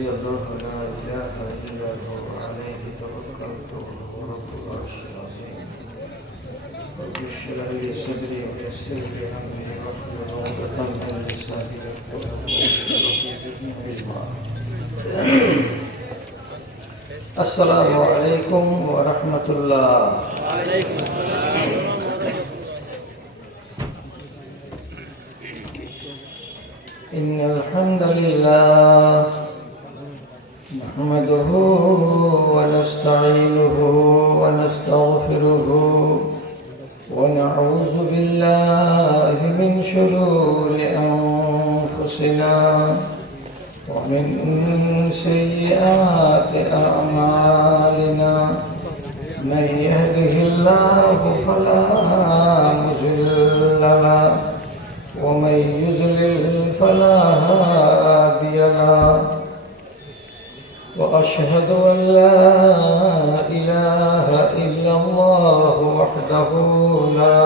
حسبي الله لا إله إلا هو عليه توكلت وهو رب العرش العظيم رب اشرح لي صدري ويسر لي أمري واحلل عقدة من لساني يفقهوا قولي. السلام عليكم ورحمة الله. وعليكم السلام. إن الحمد لله نحمده ونستعينه ونستغفره ونعوذ بالله من شرور أنفسنا ومن سيئات أعمالنا من يهده الله فلا مضل له ومن يضلل فلا هادي له وأشهد أن لا إله إلا الله وحده لا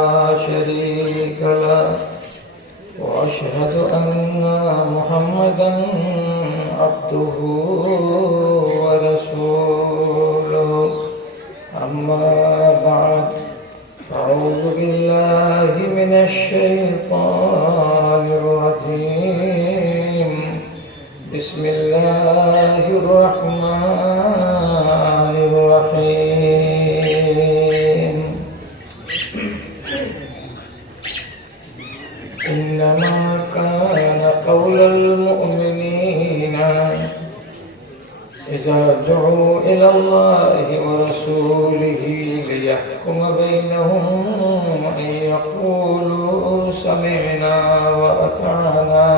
شريك له وأشهد أن محمدا عبده ورسوله. أما بعد أعوذ بالله من الشيطان الرجيم. بسم الله الرحمن الرحيم. إنما كان قول المؤمنين إذا دعوا إلى الله ورسوله ليحكم بينهم أن يقولوا سمعنا وأطعنا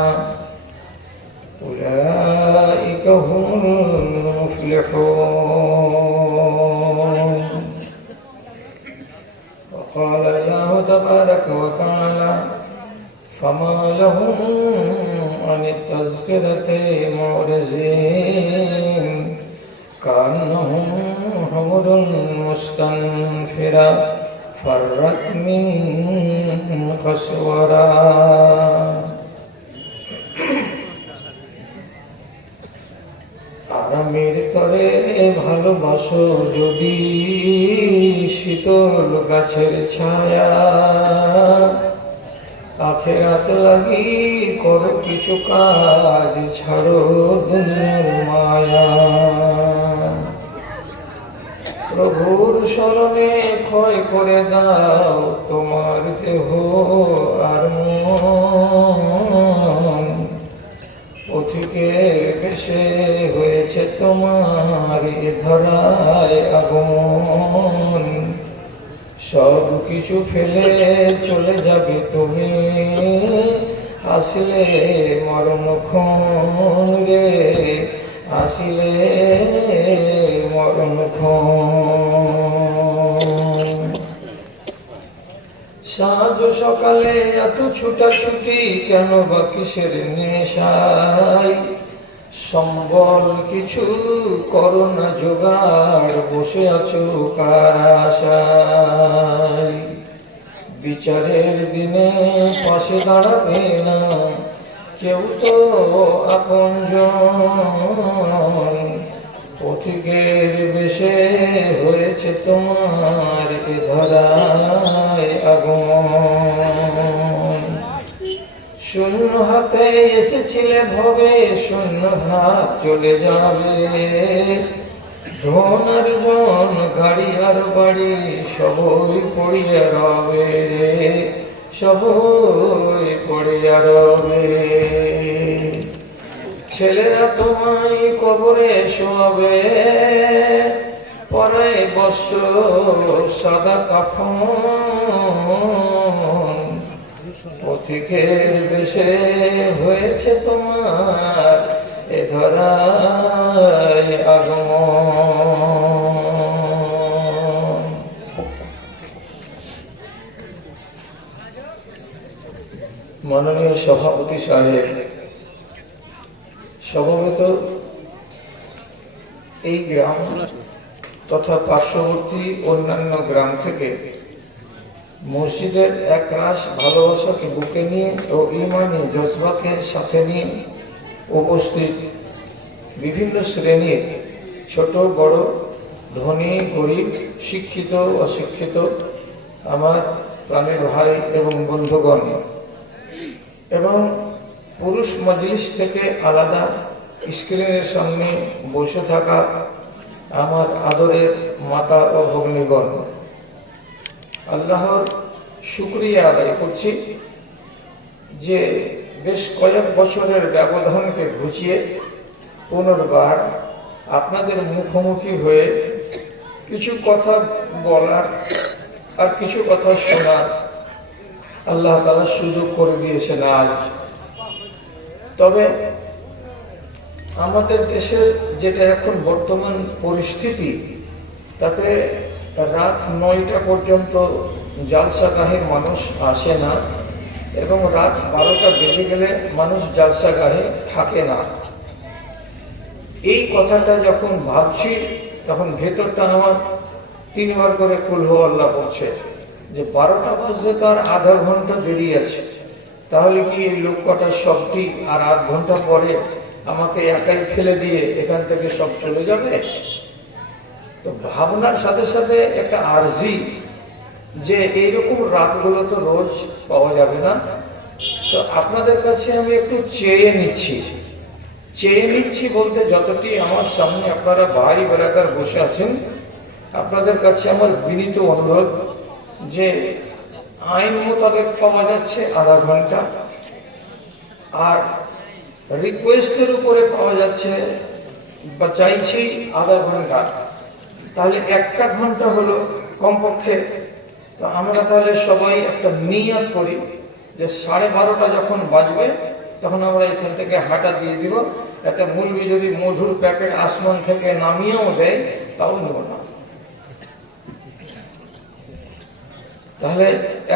أولئك هم المفلحون. وقال الله تبارك وتعالى فما لهم عن التذكرة معرضين كأنهم حمر مستنفرة فرت من قسورة. আরামের তরে ভালোবাসো যদি শীতল গাছের ছায়া আখিরাত লাগি করো কিছু কাজ ছাড়ো দুনিয়ার মায়া। প্রভুর শরণে ক্ষয় করে দাও তোমার দেহ আর মন। পথিকের বেশে হয়েছে তোমার এ ধরায় আগমন। সব কিছু ফেলে চলে যাবে তুমি আসলে মরণক্ষণ রে আসলে মরণক্ষণ। সাজ সকালে এত ছুটাছুটি কেন বা কিসের নেশায়? সম্বল কিছু করো না জোগাড় বসে আছো কার আশায়? বিচারের দিনে পাশে দাঁড়াবে না কেউ তো আপনজন। পথিকের বেশে হয়েছে তোমার এ ধরায় আগমন। শূন্য হাতে এসেছিলে ভবে শূন্য হাত চলে যাবে। ধন আর জন গাড়ি আর বাড়ি সবই পড়িয়া রবে রে সবই পড়িয়া রবে। ছেলেরা তোমায় কবরে শোয়াবে পরায় বস্ত্র সাদা কাফন। পথিকের বেশে হয়েছে তোমার এ ধরায় আগমন। মাননীয় সভাপতি সাহেব, সমবেত এই গ্রাম তথা পার্শ্ববর্তী অন্যান্য গ্রাম থেকে মসজিদের একরাশ ভালোবাসাকে বুকে নিয়ে ও ইমানি জজবাকে সাথে নিয়ে উপস্থিত বিভিন্ন শ্রেণীর ছোট বড়, ধনী গরিব, শিক্ষিত অশিক্ষিত আমার প্রাণের ভাই এবং বন্ধুগণ, এবং পুরুষ মজলিস থেকে আলাদা স্ক্রিনের সামনে বসে থাকা আমার আদরের মাতা ও ভগ্নীগণ, আল্লাহর শুকরিয়া আদায় করছি যে বেশ কয়েক বছরের ব্যবধানকে ঘুচিয়ে পুনর্বার আপনাদের মুখোমুখি হয়ে কিছু কথা বলার আর কিছু কথা শোনার আল্লাহ তাআলা সুযোগ করে দিয়েছেন আজ। তবে আমাদের দেশের যেটা এখন বর্তমান পরিস্থিতি, তাতে রাত 9টা পর্যন্ত জালসাগাহে মানুষ আসে না এবং রাত 12টা বেজে গেলে মানুষ জালসাগাহে থাকে না। এই কথাটা যখন ভাবছি তখন ভেতরটা আমার 3 বার করে কুল হু আল্লাহ বলছে যে 12টা বাজে তার আধা ঘন্টা দেরি আছে, তাহলে কি এই লোক কটা সব ঠিক আর আধ ঘন্টা পরে আমাকে একাই ফেলে দিয়ে এখান থেকে সব চলে যাবে? তো ভাবনার সাথে সাথে একটা আরজি যে এইরকম রাতগুলো তো রোজ পাওয়া যাবে না, তো আপনাদের কাছে আমি একটু চেয়ে নিচ্ছি বলতে যতটি আমার সামনে আপনারা ভাই বেড়াদার বসে আছেন, আপনাদের কাছে আমার বিনীত অনুরোধ যে আইন মোতাবেক পাওয়া যাচ্ছে আধা ঘন্টা, আর রিকোয়েস্টের উপরে পাওয়া যাচ্ছে বা চাইছি আধা ঘন্টা, তাহলে 1টা ঘন্টা হলো কমপক্ষে। তো আমরা তাহলে সবাই একটা নিয়ত করি যে 12:30টা যখন বাজবে তখন আমরা এখান থেকে হাঁটা দিয়ে দিব। একটা মুলবি যদি মধুর প্যাকেট আসমান থেকে নামিয়েও দেয় তাও নেব না, তাহলে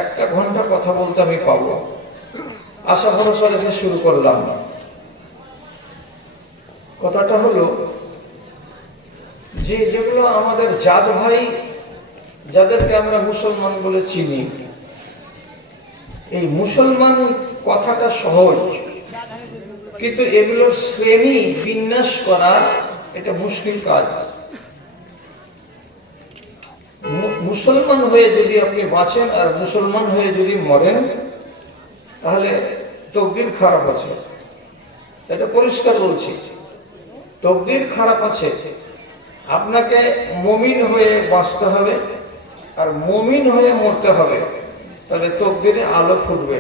1টা ঘন্টা কথা বলতে আমি পাবো। আশা ভরসা রেখে শুরু করলাম। কথাটা হলো যে যেগুলো আমাদের জাত ভাই, যাদেরকে আমরা মুসলমান বলে চিনি, এই মুসলমান কথাটা সহজ, কিন্তু এগুলোর শ্রেণী বিন্যাস করা এটা মুশকিল কাজ। মুসলমান হয়ে যদি আপনি বাঁচেন আর মুসলমান হয়ে যদি মরেন তাহলে তকদির খারাপ আছে, এটা পরিষ্কার বলছি। তকদির খারাপ আছে। আপনাকে মুমিন হয়ে বাঁচতে হবে আর মুমিন হয়ে মরতে হবে, তাহলে তকদিরে আলো ফুটবে।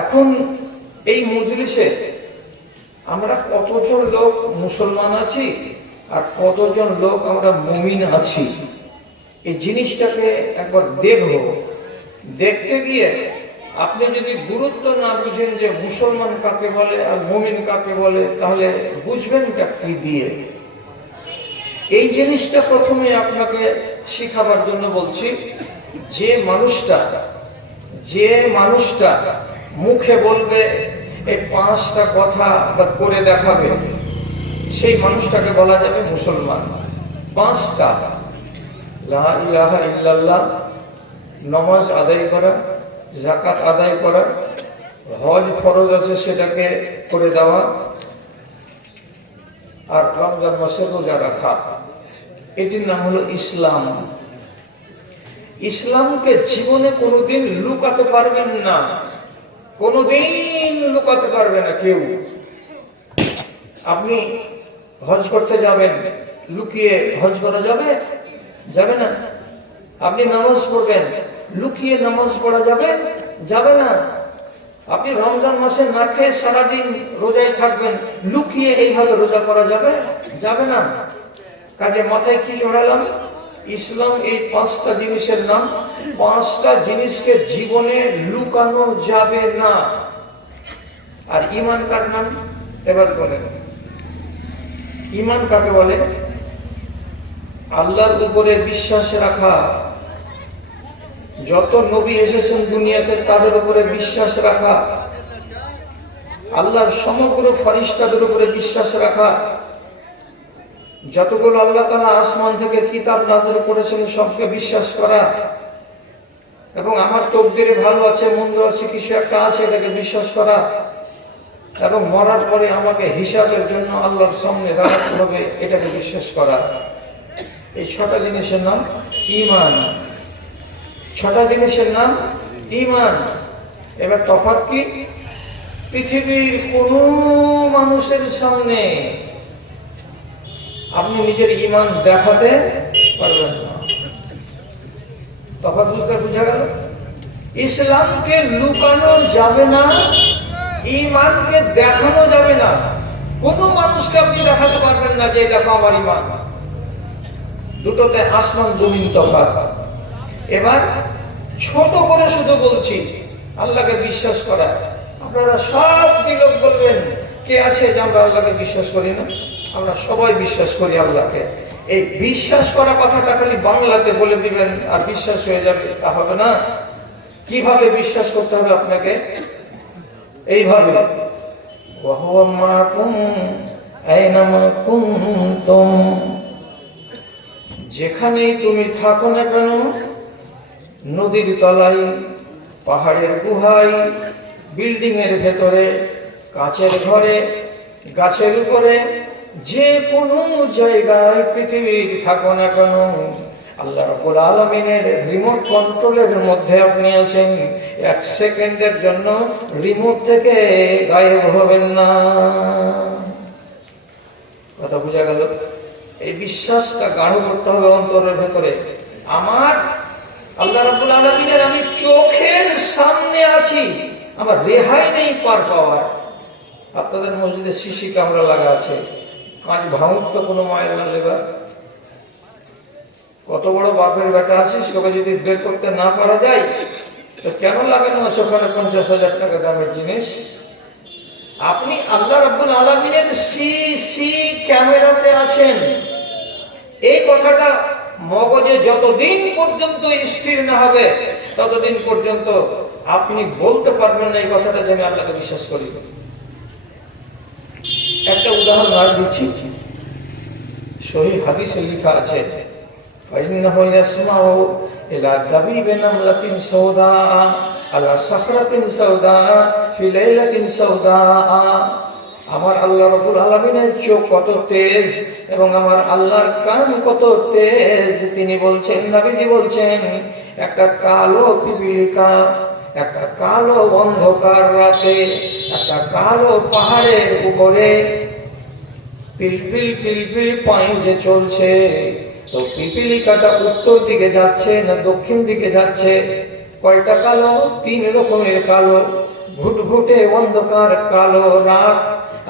এখন এই মজলিসে আমরা কতজন লোক মুসলমান আছি আর কতজন লোক আমরা মুমিন আছি, এই জিনিসটাকে একবার দেখব। দেখতে গিয়ে আপনি যদি গুরুত্ব না বুঝেন যে মুসলমান কাকে বলে আর মুমিন কাকে বলে, তাহলে বুঝবেনটা কি দিয়ে? এই জিনিসটা প্রথমে আপনাকে শিখাবার জন্য বলছি। যে মানুষটা মুখে বলবে এই 5টা কথা বা করে দেখাবে, সেই মানুষটাকে বলা যাবে মুসলমান। 5টা লা ইলাহা ইল্লাল্লাহ, নামাজ আদায় করা, যাকাত আদায় করা, হজ ফরজ আছে সেটাকে করে দেওয়া, আর রমজান মাসে রোজা রাখা, এটির নাম হলো ইসলাম। ইসলামকে জীবনে কোনোদিন লুকাতে পারবেন না, কোনোদিন লুকাতে পারবে না কেউ। আপনি হজ করতে যাবেন, লুকিয়ে হজ করা যাবে? যাবে না। আপনি নামাজ পড়বেন, লুকিয়ে নামাজ পড়া যাবে? যাবে না। আপনি রমজান মাসে না খেয়ে সারাদিন রোজায় থাকবেন, লুকিয়ে এইভাবে রোজা করা যাবে? যাবে না। কাজে মাথায় কি জড়ালাম? ইসলাম এই 5টা জিনিসের নাম। 5টা জিনিসকে জীবনে লুকানো যাবে না। আর ঈমান কার নাম? এবার বলেন, ঈমান কাকে বলে? আল্লাহর উপরে বিশ্বাস রাখা। যত নবী এসেছেন দুনিয়াতে তাদের উপরে বিশ্বাস রাখা, আল্লাহর সমগ্র ফেরেশতাদের উপরে বিশ্বাস রাখা, যতগুলো আল্লাহ তাআলা আসমান থেকে কিতাব নাযিল করেছেন সবকে বিশ্বাস করা, এবং আমার তকদিরে ভালো আছে মন্দ আছে কিছু একটা আছে এটাকে বিশ্বাস করা, এবং মরার পরে আমাকে হিসাবের জন্য আল্লাহর সামনে দাঁড়াতে হবে, এটাকে বিশ্বাস করা। এই 6টা জিনিসের নাম ঈমান। 6টা জিনিসের নাম ঈমান। এবার তফাৎ কি? পৃথিবীর কোন মানুষের সামনে আপনি নিজের ঈমান দেখাতে পারবেন না। তফাৎ বুঝতে বুঝা গেল? ইসলামকে লুকানো যাবে না, ঈমানকে দেখানো যাবে না। কোন মানুষকে আপনি দেখাতে পারবেন না যে দেখো আমার ঈমান। দুটোতে আসমান জমিন তফাৎ। এবার ছোট করে শুধু বলছি, আল্লাহকে বিশ্বাস করা। আপনারা সব লোক বলবেন কে আছে যে আমরা আল্লাহকে বিশ্বাস করি না? আমরা সবাই বিশ্বাস করি আল্লাহকে। এই বিশ্বাস করা কথাটা খালি বাংলাতে বলে দিবেন আর বিশ্বাস হয়ে যাবে, তা হবে না। কিভাবে বিশ্বাস করতে হবে আপনাকে? এইভাবে, ওয়াহুয়া মাকুম আইনামা কুনতুম, যেখানেই তুমি থাকো না কেন, নদীর তলায়, পাহাড়ের গুহায়, বিল্ডিং এর ভেতরে, কাচের ঘরে, গাছের উপরে, যে কোনো জায়গায় পৃথিবীর থাকো না কেন, আল্লাহ রাব্বুল আলামিনের রিমোট কন্ট্রোলের মধ্যে আপনি আছেন। 1 সেকেন্ডের জন্য রিমোট থেকে গায়েব হবেন না। কথা বোঝা গেল? এই বিশ্বাসটা গাঢ় করতে হবে অন্তরের ভেতরে। আমার আল্লাহ রাব্বুল আলামিনের আমি চোখের সামনে আছি, আমার রেহাই নেই পার পাওয়ার। আপনাদের মসজিদে সিসি ক্যামেরা লাগা আছে, কাজ ভাঙুক তো কোনো মায়ের না লেবার। কত বড় বাপের বেটা আছিস, তোকে যদি বের করতে না পারা যায় তো কেন লাগানো আছে ওখানে 50,000 টাকা দামের জিনিস? আপনি আল্লাহ রাব্বুল আলামিনের সিসি ক্যামেরাতে আছেন। এই কথাটা মগজে যতদিন পর্যন্ত স্থির না হবে ততদিন পর্যন্ত আপনি বলতে পারবেন না এই কথাটা যে আমি আল্লাহকে বিশ্বাস করি। একটা উদাহরণ আর দিচ্ছি, সহিহ হাদিসে লেখা আছে, فإنه يسمع إلى دبيب نملة سوداء على صخرة سوداء في ليلة سوداء। আমার আল্লাহ রাব্বুল আলামিনের চোখ কত তেজ এবং আমার আল্লাহর কান কত তেজ। তিনি বলছেন, নবীজি বলছেন, একটা কালো পিপীলিকা একটা কালো অন্ধকার রাতে একটা কালো পাহাড়ের উপরে পিলপিল পিলপিল পায়ে চলছে। তো পিপিলিকাটা উত্তর দিকে যাচ্ছে না দক্ষিণ দিকে যাচ্ছে? কয়টা কালো? 3 রকমের কালো। ঘুটঘুটে অন্ধকার কালো রাত,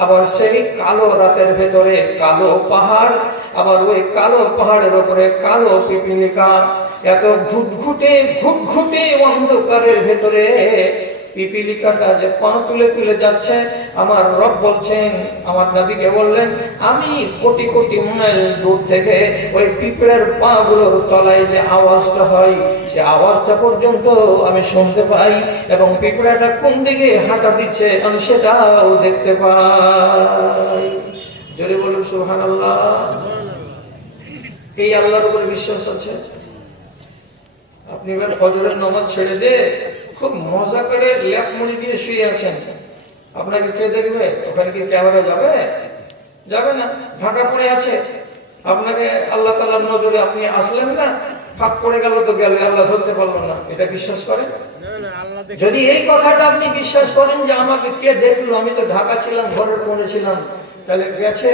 আবার সেই কালো রাতের ভেতরে কালো পাহাড়, আবার ওই কালো পাহাড়ের উপরে কালো পিপিলিকা। এত ঘুটঘুটে ঘুটঘুটে অন্ধকারের ভেতরে পিপিলিকাটা যে পা তুলে তুলে যাচ্ছে, আমার রব বলছেন, আমার নবীকে বললেন, আমি কোটি কোটি মাইল দূর থেকে ওই পিঁপড়ের পা গুলোর তলায় যে আওয়াজটা হয় সে আওয়াজটা পর্যন্ত আমি শুনতে পাই, এবং পিঁপড়াটা কোন দিকে হাঁটা দিচ্ছে আমি সেটাও দেখতে পাই। জোরে বলুন সুবহানাল্লাহ। এই আল্লাহর উপরে বিশ্বাস আছে? আপনি এবার ফজরের নামাজ ছেড়ে দিয়ে খুব মজা করে ল্যাপ মুড়ি দিয়ে শুয়ে আছেন, আপনাকে কে দেখবে? ওখানে কি ক্যামেরা যাবে? যাবে না, ঢাকা পড়ে আছে। আপনাকে আল্লাহ তাআলার নজরে আপনি আসলেন না, ফাঁক পড়ে গেল তো গেল, আল্লাহ ধরতে পারলো না। এটা বিশ্বাস করেন? যদি এই কথাটা আপনি বিশ্বাস করেন যে আমাকে কে দেখলো, আমি তো ঢাকা ছিলাম, ঘরের কোণে ছিলাম, তাহলে গেছে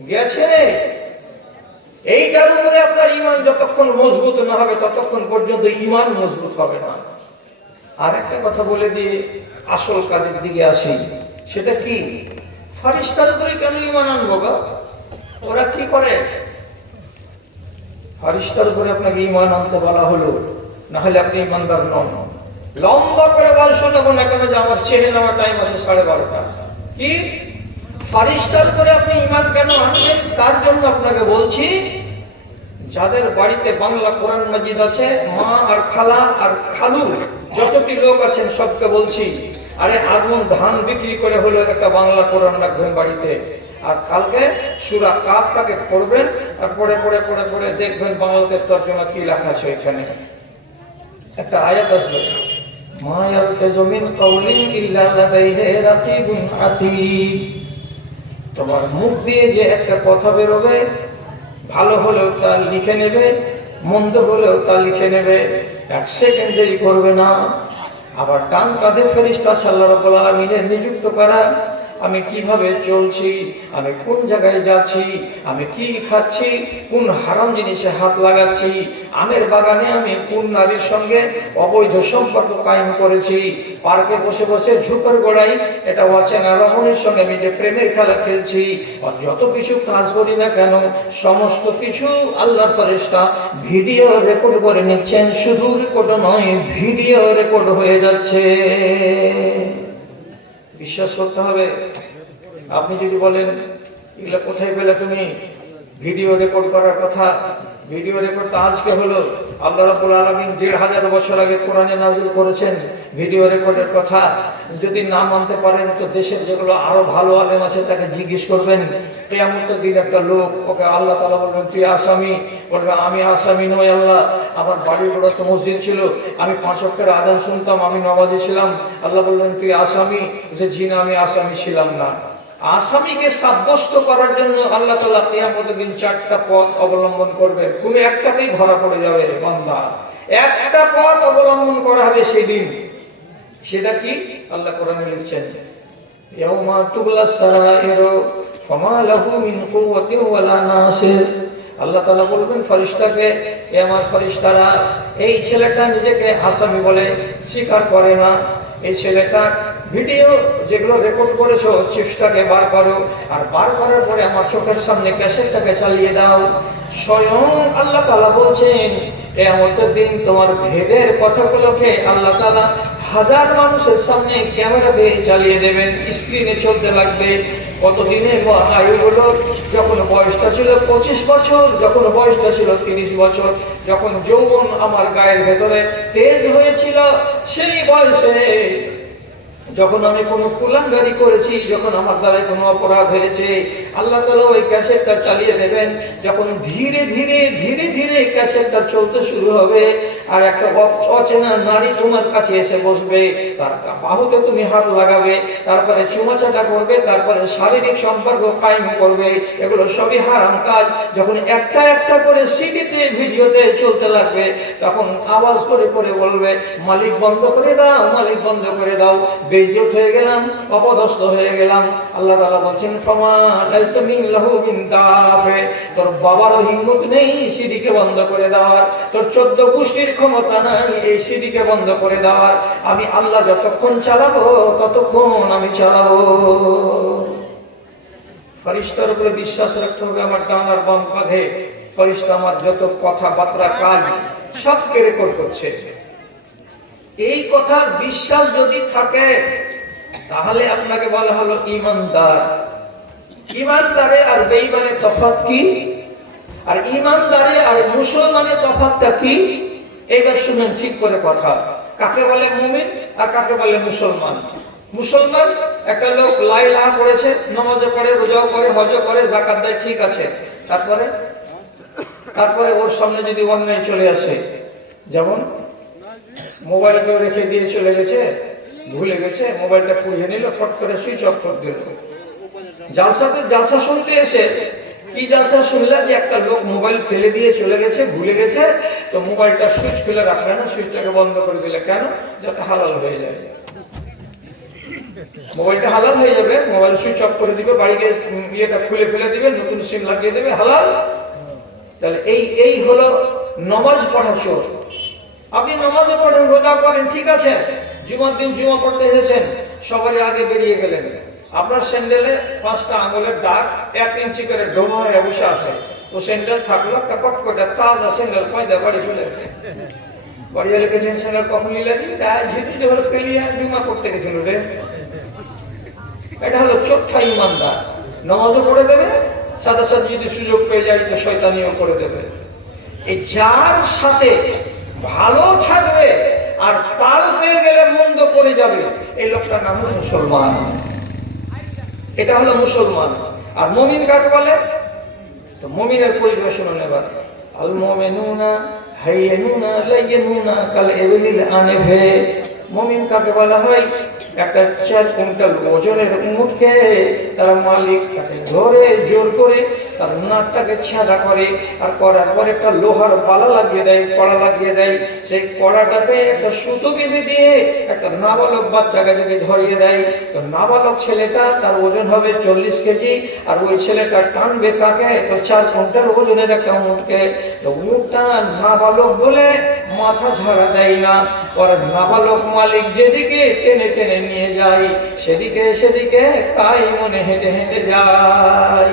গেছে। এইটার উপরে আপনার ঈমান যতক্ষণ মজবুত না হবে ততক্ষণ পর্যন্ত ঈমান মজবুত হবে না। আর একটা কথা বলে দিয়ে আসল কাজের দিকে আসি, সেটা কি? ফারিস্তার উপরে কেন ঈমান আনবো গো? ওরা কি করে? ফারিস্তার উপরে আপনাকে ঈমান আনতে বলা হলো, না হলে আপনি ঈমানদার নন। লম্বা করে গাল শোনাবো না কেন যে আমার ছেড়ে নেওয়ার টাইম আছে 12:30। কি ফারিস্তার উপরে আপনি ঈমান কেন আনবেন? তার জন্য আপনাকে বলছি, যাদের বাড়িতে বাংলা কোরআন মাজিদ আছে, মা আর খালা আর খালু যতটি লোক আছেন সবকে বলছি, আরে আগুন ধান বিক্রি করে হলো একটা বাংলা কোরআন রাখবেন বাড়িতে, আর কালকে সূরা কাফটাকে পড়বেন, আর পড়ে পড়ে পড়ে পড়ে দেখবেন বাংলাতে তর্জমা কি লেখা আছে। ওইখানে একটা আয়াত আসবে, মা ইয়ালফিযু মিন কাওলিন ইল্লা লাদাইহি রাকিবুন আতীদ। তোমার মুখ দিয়ে যে একটা কথা বেরোবে, ভালো হলেও তা লিখে নেবে, মন্দ হলেও তা লিখে নেবে, এক সেকেন্ড দেরি করবে না। আবার ডান কাঁধে ফেরেশতা আছে আল্লাহ রাব্বুল আলামিনের নিযুক্ত করা। আমি কিভাবে চলছি, আমি কোন জায়গায় যাচ্ছি, আমি কি খাচ্ছি, কোন হারাম জিনিসে হাত লাগাচ্ছি, আমের বাগানে আমি কোন নারীর সঙ্গে অবৈধ সম্পর্ক কায়েম করেছি, পার্কে বসে বসে ঝুপের গোড়ায় এটা অচেনা রমণীর সঙ্গে আমি যে প্রেমের খেলা খেলছি, আর যত কিছু কাজ করি না কেন সমস্ত কিছু আল্লাহর ফেরেশতা ভিডিও রেকর্ড করে নিচ্ছেন। শুধু রেকর্ড নয়, ভিডিও রেকর্ড হয়ে যাচ্ছে। বিশ্বাস করতে হবে। আপনি যদি বলেন এগুলো কোথায় পেলে তুমি, ভিডিও রেকর্ড করার কথা, ভিডিও রেকর্ড তো আজকে হলো। আল্লাহ রাব্বুল আলামিন ১৫০০ বছর আগে কোরআনে নাযিল করেছেন ভিডিও রেকর্ডের কথা। যদি না মানতে পারেন তো দেশের যেগুলো আরো ভালো আলেম আছে তাকে জিজ্ঞেস করবেন। কিয়ামতের দিন একটা লোক, ওকে আল্লাহ তাআলা বলবেন তুই আসামি, বলবে আমি আসামি নই আল্লাহ, আমার বাড়ির বড় তো মসজিদ ছিল, আমি ৫ ওয়াক্তের আযান শুনতাম, আমি নামাজি ছিলাম। আল্লাহ বললেন তুই আসামি, যে জি না আমি আসামি ছিলাম না। আসামিকে সাব্যস্ত করার জন্য আল্লাহ তাআলা কিয়ামতের দিন ৪টা পথ অবলম্বন করবে, তুমি একটাতেই ধরা পড়ে যাবে বান্দা। একটা পথ অবলম্বন করা হবে সেই দিন। সেটা কি? আল্লাহ কোরআনে লিখছেন ইয়াউমা তুবলা সারাইরু ফামা লাহু মিন কুওয়াতিন ওয়ালা নাসির। আল্লাহ তাআলা বলবেন ফেরেশতাকে, এ আমার ফেরেশতারা, এই ছেলেটা নিজেকে আসামি বলে স্বীকার করে না, এই ছেলেটা ভিডিও যেগুলো রেকর্ড করেছো চিপসটাকে বার করো, আর বার করার পরে আমার চোখের সামনে ক্যাসেটটাকে চালিয়ে দাও। স্বয়ং আল্লাহ তাআলা বলছেন কিয়ামতের দিন তোমার ভেদের কথাগুলোকে আল্লাহ তাআলা হাজার মানুষের সামনে ক্যামেরা দিয়ে চালিয়ে দেবেন, স্ক্রিনে চলতে লাগবে। কতদিনের আয়ু হলো, যখন বয়সটা ছিল 25 বছর, যখন বয়সটা ছিল 30 বছর, যখন যৌবন আমার গায়ের ভেতরে তেজ হয়েছিল, সেই বয়সে যখন আমি কোনো কুলাঙ্গারি করেছি, যখন আমার দ্বারা কোনো অপরাধ হয়েছে, আল্লাহ তাআলা ওই ক্যাসেটটা চালিয়ে দেবেন। যখন ধীরে ধীরে ধীরে ধীরে ক্যাসেটটা চলতে শুরু হবে, আর একটা অচেনা নারী তোমার কাছে এসে বসবে, তার বাহুতে তুমি হাত লাগাবে, তারপরে চুমাচাটা করবে, তারপরে শারীরিক সম্পর্ক কায়েম করবে। এগুলো সবই হারাম কাজ। যখন একটা একটা করে সিডিতে ভিডিওতে চলতে লাগবে, তখন আওয়াজ করে করে বলবে মালিক বন্ধ করে দাও, মালিক বন্ধ করে দাও। বেইজ্জত হয়ে গেলাম, অপদস্থ হয়ে গেলাম। আল্লাহ তাআলা বলেন ফামা লাইসা মিন লাহু মিন দাফে, তোর বাবারও হিম্মত নেই সিডিকে বন্ধ করে দেওয়ার, তোর 14 গোষ্ঠীর ক্ষমতা নাই এই সিডিকে বন্ধ করে দেওয়ার। আমি আল্লাহ যতক্ষণ চালাবো ততক্ষণ আমি চালাবো। ফেরেশতার উপরে বিশ্বাস রাখতে হবে। আমার ডান আর বাম কাঁধে ফেরেশতা আমার যত কথাবার্তা কাজ সবকে রেকর্ড করছে। এই কথার বিশ্বাস যদি থাকে তাহলে আপনাকে বলা হলো ঈমানদার। ঈমানদারে আর বেঈমানের তফাৎ কি? আর ঈমানদারে আর মুসলমানের তফাৎটা কি? এইবার শুনেন ঠিক করে কথা। কাকে বলে মুমিন আর কাকে বলে মুসলমান? মুসলমান একটা লোক লা ইলাহা পড়েছে, নামাজও পড়ে, রোজাও করে, হজও করে, যাকাত দেয়, ঠিক আছে। তারপরে ওর সামনে যদি অন্যায় চলে আসে, যেমন মোবাইলকেও রেখে দিয়ে চলে গেছে, ভুলে গেছে, মোবাইলটা পুড়িয়ে নিল, ফট করে সুইচ অফ করে দিল। জালসা শুনতে এসে কি জালসা শুনলাম যে একটা লোক মোবাইল ফেলে দিয়ে চলে গেছে, ভুলে গেছে, তো মোবাইলটা সুইচ খুলে রাখলে না, সুইচটাকে বন্ধ করে দিলে। কেন? যাতে হালাল হয়ে যায়। মোবাইলটা হালাল হয়ে যাবে, মোবাইল সুইচ অফ করে দিবে, বাড়ি গিয়ে ইয়েটা খুলে ফেলে দিবে, নতুন সিম লাগিয়ে দেবে, হালাল। তাহলে এই হলো নামাজ পড়া চোর। আপনি নামাজও পড়েন, রোজা করেন, ঠিক আছে, জুমার দিন জুমা পড়তে এসেছেন, সবারই আগে বেরিয়ে গেলেন, আপনার স্যান্ডেলে 5টা আঙুলের দাগ 1 ইঞ্চি করে ডোমা হয়ে বসে আছে। তো স্যান্ডেল থাকলো একটা কটকটা তাজা স্যান্ডেল, পয়দা বাড়ি চলে গেছে। বাড়ি লেগেছেন স্যান্ডেল কখন নিলেন? তাই ঝিঁটি হলো পেলিয়া জুমা করতে গেছিল রে। এটা হলো চোখটা ইমানদার। নামাজও পড়ে দেবে, সাথে সাথে যদি সুযোগ পেয়ে যায় তো শয়তানিও করে দেবে। এই যার সাথে ভালো থাকবে আর তাল পেয়ে গেলে মন্দ করে যাবে, এই লোকটার নাম হলো মুসলমান। এটা হলো মুসলমান। আর মুমিন কাকে বলে? তো মুমিনের পরিচয় শুনুন এবার। আল মুমিনুনা হাইয়ুনা লাইয়ুনা কাল ইবলিল আনফে। মুমিন কাকে বলা হয়? একটা 4 কুইন্টাল ওজনের উটকে তার মালিক তাকে ধরে জোর করে তার নাকটাকে ছেঁড়া করে, আর করার পর একটা লোহার পালা লাগিয়ে দেয়, কড়া লাগিয়ে দেয়। সেই কড়াটাতে একটা সুতো বেঁধে দিয়ে একটা নাবালক বাচ্চাকে যদি ধরিয়ে দেয়, তো নাবালক ছেলেটা তার ওজন হবে 40 কেজি, আর ওই ছেলেটা টানবে কাকে? তো 4 কুইন্টাল ওজনের একটা উটকে। তো উটটা নাবালক বলে মাথা ঝাড়া দেয় না, পরে নাবালক মালিক যেদিকে টেনে টেনে নিয়ে যায় সেদিকে সেদিকে তাই মনে হেঁটে হেঁটে যায়।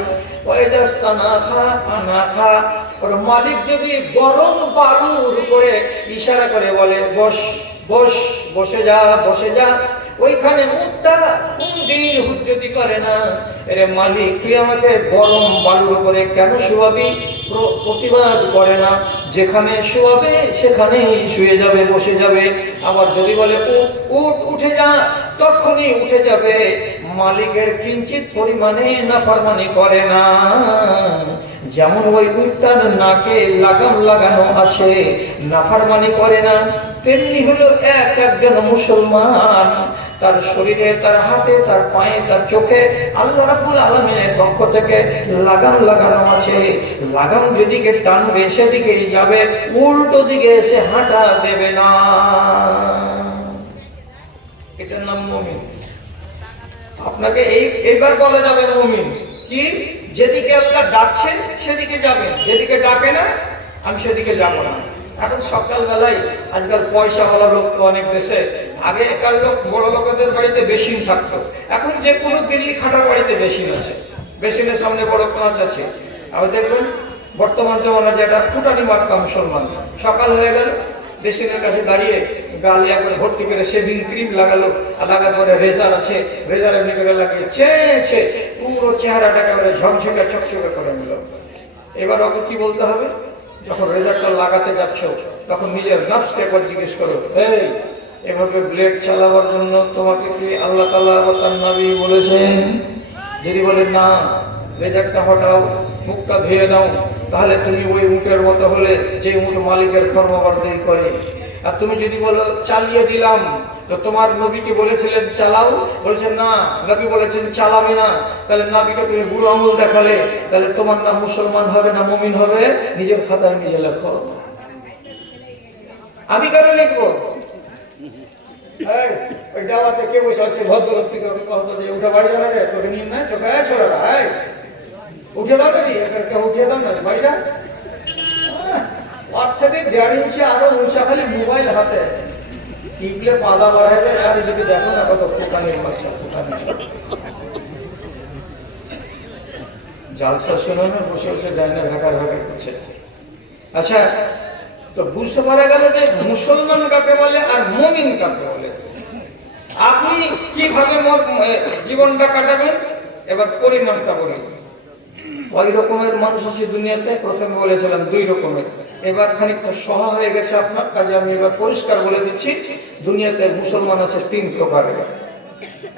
মালিক যদি গরম বালুর করে ইশারা করে বলে বস বস, বসে যা বসে যা, ওইখানে উটটা কোনদিন হুজ্জতি করে না, এরে মালিক তুই আমাকে গরম বালুর উপরে কেন শুয়াবি? প্রতিবাদ করে না, যেখানে শুয়াবে সেখানেই শুয়ে যাবে, বসে যাবে। আবার যদি বলে উঠ উঠে যা, তখনই উঠে যাবে। মালিকের কিঞ্চিত পরিমাণে নাফরমানি করে না। যেমন ওই উটটার নাকে লাগাম লাগানো আছে, নাফরমানি করে না, তেমনি হলো একজন মুসলমান, তার শরীরে, তার হাতে, তার পায়ে, তার চোখে আল্লাহ রাব্বুল আলামিনের পক্ষ থেকে লাগাম লাগানো আছে। লাগাম যেদিকে টানবে সেদিকেই যাবে, উল্টো দিকে এসে হাঁটা দেবে না। এটার নাম মুমিন। আপনাকে এইবার বলা যাবে মুমিন কি? যেদিকে আল্লাহ ডাকছে সেদিকে যাবেন, যেদিকে ডাকে না আমি সেদিকে যাব না। এখন সকালবেলায় আজকাল পয়সাওয়ালা লোক তো অনেক দেশে, আগেকার লোক বড় লোকেদের বাড়িতে বেসিন থাকতো, এখন যে কোনো দিল্লি খাটার বাড়িতে বেসিন আছে, বেসিনের সামনে বড় কাঁচ আছে। আর দেখবেন বর্তমান জমানা যেটা ফুটানি মার্কা মুসলমান, সকাল হয়ে গেল বেসিনের কাছে দাঁড়িয়ে গালে একবার ভর্তি করে সেভিং ক্রিম লাগালো, আর লাগার পরে রেজার আছে, রেজারের ভিতরে লাগিয়ে ছেছে পুরো চেহারাটাকে ঝকঝকে চকচকে করে নিল। এবার ওকে কি বলতে হবে? যখন রেজারটা লাগাতে যাচ্ছ তখন নিজের নফসকে একবার জিজ্ঞেস করো, এই এভাবে ব্লেড চালাবার জন্য তোমাকে কি আল্লাহ তাআলা বা তার নবী বলেছেন? যদি বলে না, রেজারটা হটাও, মুখটা ধুয়ে দাও, তাহলে তুমি ওই উটের মতো হলে যে উট মালিকের কর্মবর্ধন করে। আর তুমি যদি বলো চালিয়ে দিলাম, তো তোমার নবীকে বলেছিলেন চালাও, বলছেন না, নবী বলেছেন চালাবে না, তাহলে নবীকে তুমি বুড়ো আঙুল দেখালে, তাহলে তোমার নাম মুসলমান হবে না মুমিন হবে? নিজের খাতায় নিজে লেখো। আমি কেন লিখবো? ওই দাওয়াতে কে বসে আছে ভদ্রলোক থেকে ওকে কথা দিয়ে উঠে বাড়ি যাবে, তোকে নিন না চোখে ছোড়া উঠে দাও না, উঠে দাও না বাড়িটা। ওর থেকে 1.5 ইঞ্চি আরো উঁচা, খালি মোবাইল হাতে টিপলে পাদা বাড়াবে। আর এদিকে দেখো না কত ফুটানি বাচ্চা, ফুটানি জালসা শুনে না বসে বসে ডাইনে ভাগা ভাগা করছে। আচ্ছা, তো বুঝতে পারা গেল যে মুসলমান কাকে বলে আর মুমিন কাকে বলে। আপনি কিভাবে জীবনটা কাটাবেন, এবার পরিমাণটা বলি। ওই রকমের মানুষ আছে দুনিয়াতে, প্রথমে বলেছিলাম 2 রকমের, এবার খানিকটা সহা হয়ে গেছে আপনার কাজে, আমি এবার পরিষ্কার বলে দিচ্ছি। দুনিয়াতে মুসলমান আছে 3 প্রকারের।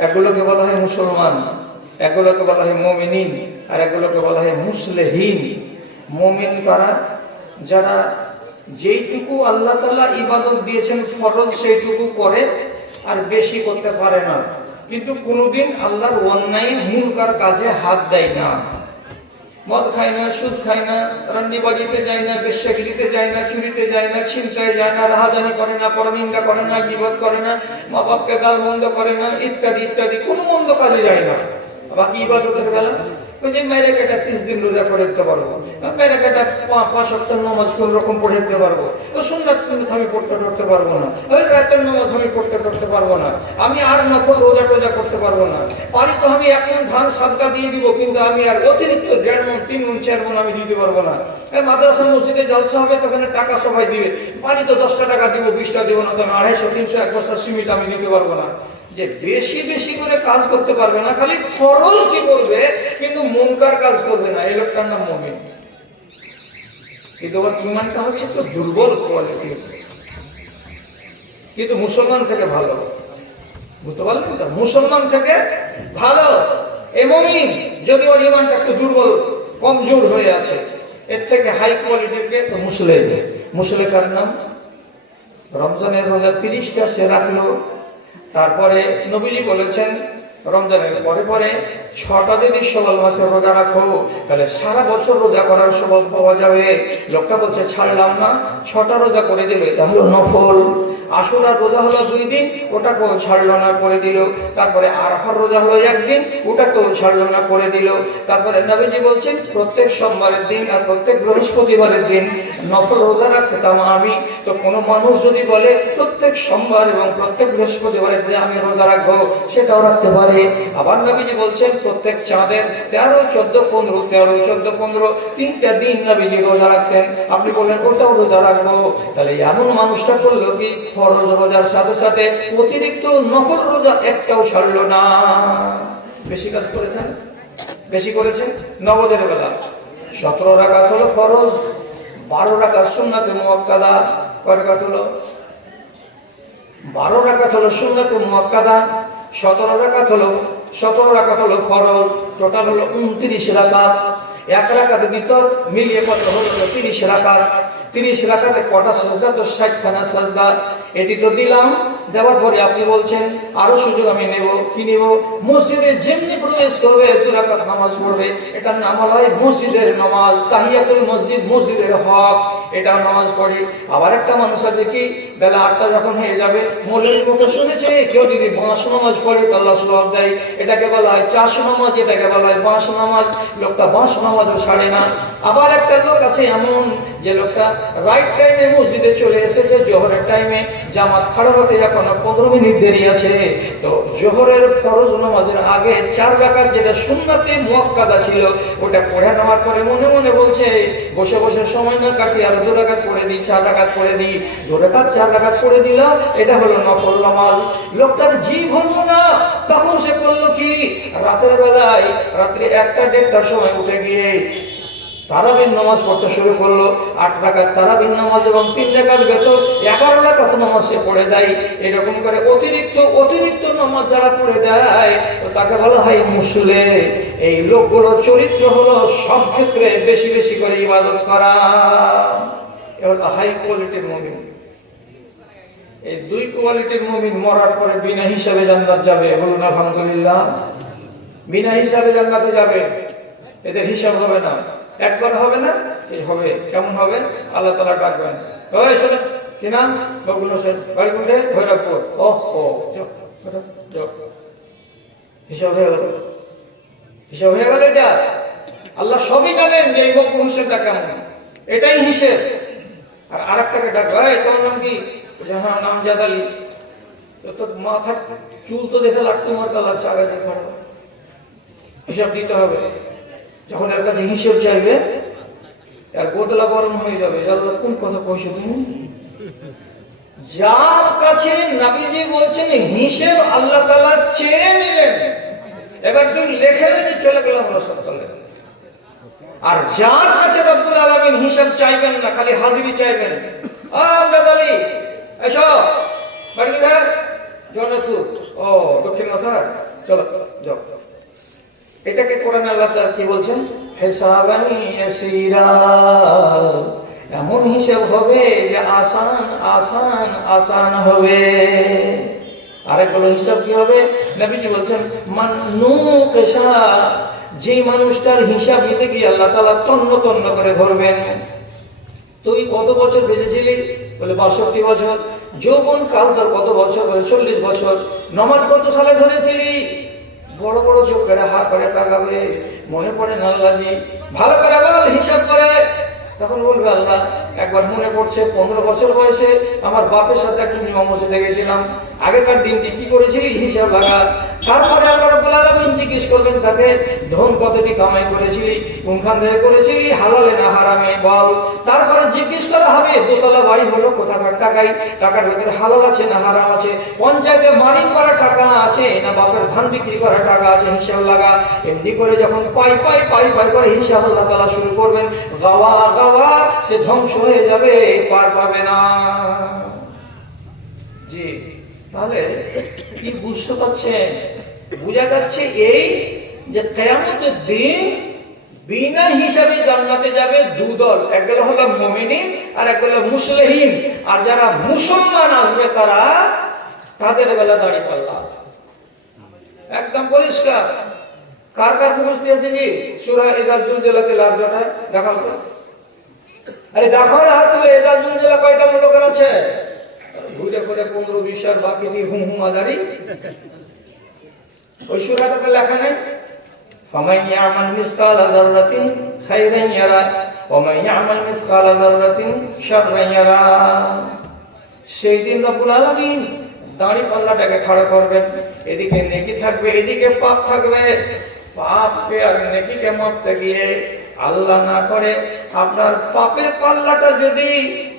একগুলোকে বলা হয় মুসলমান, একগুলোকে বলা হয় মুমিনিন, আর একগুলোকে বলা হয় মুসলিহিন। মুমিন কারা? যারা যেইটুকু আল্লাহ তাআলা ইবাদত দিয়েছেন ফরজ সেইটুকু করে, আর বেশি করতে পারে না, কিন্তু কোনোদিন আল্লাহর অন্যায় মুনকার কাজে হাত দেয় না। মদ খায় না, সুদ খায় না, রান্নিবাজিতে যায় না, বেশ্যাগিরিতে যায় না, চুরিতে যায় না, ছিনতাই যায় না, রাহাজানি করে না, পরনিন্দা করে না, গীবত করে না, মা বাপকে গালমন্দ করে না, ইত্যাদি ইত্যাদি, কোনো মন্দ কাজে যায় না। বাকি ইবাদতের বেলা ওই যে মেরে কেটে 30 দিন রোজা করে দিতে পারবো, মেরে কেটে 5 সপ্তাহ নামাজ কোন রকম পড়ে দিতে পারবো, ও সুন্নাত কিন্তু আমি পড়তে পারবো না, ওই রাতের নামাজ আমি পড়তে পারবো না, আমি আর নফল রোজা টোজা করতে পারবো না। পারি তো আমি 1 মণ ধান সাদকা দিয়ে দিব, কিন্তু আমি আর অতিরিক্ত 1.5 মণ 3 মণ 4 মণ আমি দিতে পারবো না। মাদ্রাসা মসজিদে জলসা হবে, তখন টাকা সবাই দিবে, পারি তো 10টা টাকা দিব, 20টা দিব না, তো 250, 300, 1 বস্তা সিমেন্ট আমি দিতে পারবো না। যে বেশি বেশি করে কাজ করতে পারবে না, খালি ফরজ কি করবে কিন্তু মুনকার কাজ করবে না, এই লোকটার নাম মুমিন। কিন্তু ওর ঈমানটা হচ্ছে একটু দুর্বল কোয়ালিটি, কিন্তু মুসলমান থেকে ভালো। বুঝতে পারলেন তো? মুসলমান থেকে ভালো এই মুমিন। যদি ওর ঈমানটা একটু দুর্বল, কমজোর হয়ে আছে, এর থেকে হাই কোয়ালিটির কে? তো মুসলিম। মুসলিমের নাম রমজানের রোজা 30টা সে রাখলো। তারপরে নবীজি বলেছেন রমজানের পরে পরে 6টা যদি শাওয়াল মাসের রোজা রাখো তাহলে সারা বছর রোজা করার সওয়াব পাওয়া যাবে। লোকটা বলছে ছাড়লাম না, 6টা রোজা করে দিল, এটা হলো নফল। আশুরার রোজা হলো 2 দিন, ওটাকেও ছাড়লো না, করে দিল। তারপরে আরাফার রোজা হলো 1 দিন, ওটাকেও ছাড়লো না, করে দিল। তারপরে নবীজি বলছেন প্রত্যেক সোমবারের দিন আর প্রত্যেক বৃহস্পতিবারের দিন নফল রোজা রাখতাম আমি। তো কোনো মানুষ যদি বলে প্রত্যেক সোমবার এবং প্রত্যেক বৃহস্পতিবারের দিন আমি রোজা রাখবো, সেটাও রাখতে পারে। আবার নবীজি বলছেন প্রত্যেক চাঁদের 13, 14, 15, 13, 14, 15 3টা দিন নবীজি রোজা রাখতেন। আপনি বললেন ওটাও রোজা রাখবো, তাহলে এমন মানুষটা করলো কি ফরজ রোজার সাথে সাথে অতিরিক্ত নফল রোজা একটাও ছাড়লো না। বেশি কাজ করেছেন, বেশি করেছেন। নগদের বেলা 17 রাকাত হলো ফরজ, 12 রাকাত সুন্নাতে মুআক্কাদা। কয় রাকাত হলো? 12 রাকাত হলো সুন্নাতে মুআক্কাদা, 17 রাকাত হলো ফরজ। টোটাল হলো 29 রাকাত। 1 রাকাতের ভিতর মিলিয়ে কত হলো? 30 রাকাত। 30 রাকাতে কটা সাজদা? তো 60খানা সাজদা। এটি তো দিলাম, দেওয়ার পরে আপনি বলছেন আরো সুযোগ আমি নেব। কি নেব? মসজিদে যেমনি প্রবেশ করবে 2 রাকাত নামাজ পড়বে। এটা নাম হয় মসজিদের নামাজ, তাহিয়াতুল মসজিদ, মসজিদের হক, এটা নামাজ পড়ে। আবার একটা মানুষ আছে কি বেলা 8টা যখন হয়ে যাবে মৌলভীর মুখে শুনেছে কেউ যদি বাঁশ নামাজ পড়ে তো আল্লাহ সওয়াব দেয়, এটাকে বলা হয় চাষ নামাজ, এটাকে বলা হয় বাঁশ নামাজ। লোকটা বাঁশ নামাজও ছাড়ে না। আবার একটা লোক আছে এমন যে লোকটা রাইট টাইমে মসজিদে চলে এসেছে, জোহরের টাইমে, জামাত খাড়া হতে এখনো 15 মিনিট দেরি আছে। তো জোহরের ফরজ নামাজের আগে 4 রাকাত যেটা সুন্নাতে মুআক্কাদা ছিল ওটা পড়ে নেওয়ার পরে মনে মনে বলছে বসে বসে সময় না কাটিয়ে আর 2 রাকাত পড়ে দিই, 4 রাকাত পড়ে দিই। 2 রাকাত 4 রাকাত পড়ে দিলাম, এটা হলো নফল নামাজ। লোকটার জীব হলো না, তখন সে করলো কি রাতের বেলায় রাত্রি 1টা 1:30টার সময় উঠে গিয়ে তারাবির নামাজ পড়তে শুরু করলো। 8 রাকাত তারাবির নামাজ এবং 3 রাকাত ভেতর 11 রাকাত নামাজ সে পড়ে দেয়। এরকম করে অতিরিক্ত নামাজ যারা পড়ে দেয় তাকে বলা হয় মুসলে। এই লোকগুলোর চরিত্র হলো সব ক্ষেত্রে বেশি বেশি করে ইবাদত করা। এবার হাই কোয়ালিটির মুমিন। এই 2 কোয়ালিটির মুমিন মরার পরে বিনা হিসাবে জান্নাত যাবে। বলুন আলহামদুলিল্লাহ। বিনা হিসাবে জান্নাতে যাবে, এদের হিসাব হবে না। একবার হবে না, এই হবে। কেমন হবে? আল্লাহ তাআলা ডাকবেন, ওই শোনো কি নাম? বকুল হোসেন, বাড়ি কোথায়? ভৈরবপুর। হিসাব হয়ে গেল, হিসাব হয়ে গেল। এটা আল্লাহ সবই জানেন যে এই বকুল হোসেনটা কেমন, এটাই হিসেব। আর আরেকটাকে ডাকবে, এই তোমার নাম কি? হ্যাঁ নাম জাদ আলী। তো মাথার চুল তো দেখে লাট্টু মার কালার চাগা দেখে হিসাব দিতে হবে। যখন এর কাছে হিসেব চাইবে এর গোদলা গরম হয়ে যাবে। আল্লাহ কোন কথা কইছো তুমি? যার কাছে নবীজি বলছেন হিসেব আল্লাহ তাআলা চেয়ে নিলেন, এবার তুমি লেখে নিয়ে চলে গেলাম রাসূলুল্লাহ। আর যার কাছে রব্বুল আলামিন হিসাব চাইবেন না, খালি হাজিরি চাইবেন। জাদ আলী এসো, বাড়ি কোথায়? জনপুর। ও দক্ষিণ মাথা, চলো যাও। এটাকে কোরআনে আল্লাহ তাআলা কি বলছেন? হিসাবান ইয়াসীরা। এমন হিসাব হবে যে আসান আসান আসান হবে। আরেকগুলো হিসাব কি হবে? নবীজি বলছেন মান্নুকিশা, যে মানুষটার হিসাব দিতে গিয়ে আল্লাহ তাআলা তন্ন তন্ন করে ধরবেন। তুই কত বছর বেঁচেছিলি? বলে 62 বছর। যৌবন কাল তোর কত বছর? বলে 40 বছর। নামাজ কত সালে ধরেছিলি? বড় বড় চোখ করে হাত করে তাকাবে, মনে পড়ে না আল্লাহজি, ভালো করে বল হিসাব করে। তখন বলবে আল্লাহ একবার মনে পড়ছে 15 বছর বয়সে আমার বাপের সাথে একটা জুমা মসজিদে গেছিলাম, আগেকার দিনটি কি করেছিলি হিসাব লাগা। তারপরে আল্লাহ রাব্বুল আলামিন জিজ্ঞেস করবেন তাকে, ধন কতটি কামাই করেছিলি, কোনখান থেকে করেছিলি, হালালে না হারামে বল। তারপরে জিজ্ঞেস করা হবে দোতলা বাড়ি হলো কোথাকার টাকাই, টাকার ভিতরে হালাল আছে না হারাম আছে, পঞ্চায়েতে মারিং করা টাকা আছে না বাপের ধান বিক্রি করা টাকা আছে, হিসাব লাগা। এমনি করে যখন পাই পাই পাই পাই করে হিসাব আল্লাহ তাআলা শুরু করবেন, গাওয়া গাওয়া সে ধ্বংস হয়ে যাবে, পার পাবে না। জি, তাহলে কি বুঝতে পারছেন? বোঝা যাচ্ছে এই যে কিয়ামতের দিন বিনা হিসাবে জান্নাতে যাবে দুদল, একদল হলো মুমিনিন আর একদল মুসলিহিন। আর যারা মুসলমান আসবে তাদের বেলা দাড়ি পাল্লা একদম পরিষ্কার। কার কার মুখস্থ আছে জি সূরা ইযা জুলজিলাতিল আরজটা দেখাও তো। আরে দেখাও হাত তুলে, ইযা জুলজিলা কয়টা মুলকের আছে? ঘুরে করে 15-20 আর বাকি দিয়ে হুমহুমাদারি। ওই সূরাটাতে লেখা নেই ফামান ইয়ামাল মিসকালা যাররাতিন খায়রান ইয়ারা ওয়া মান ইয়ামাল মিসকালা যাররাতিন শাররান ইয়ারা। সেই দিন রব্বুল আলামিন দাড়ি পাল্লাটাকে খাড়া করবেন, এদিকে নেকি থাকবে, এদিকে পাপ থাকবে। পাপকে আর নেকিকে মাপতে গিয়ে আল্লাহ না করে আপনার পাপের পাল্লাটা যদি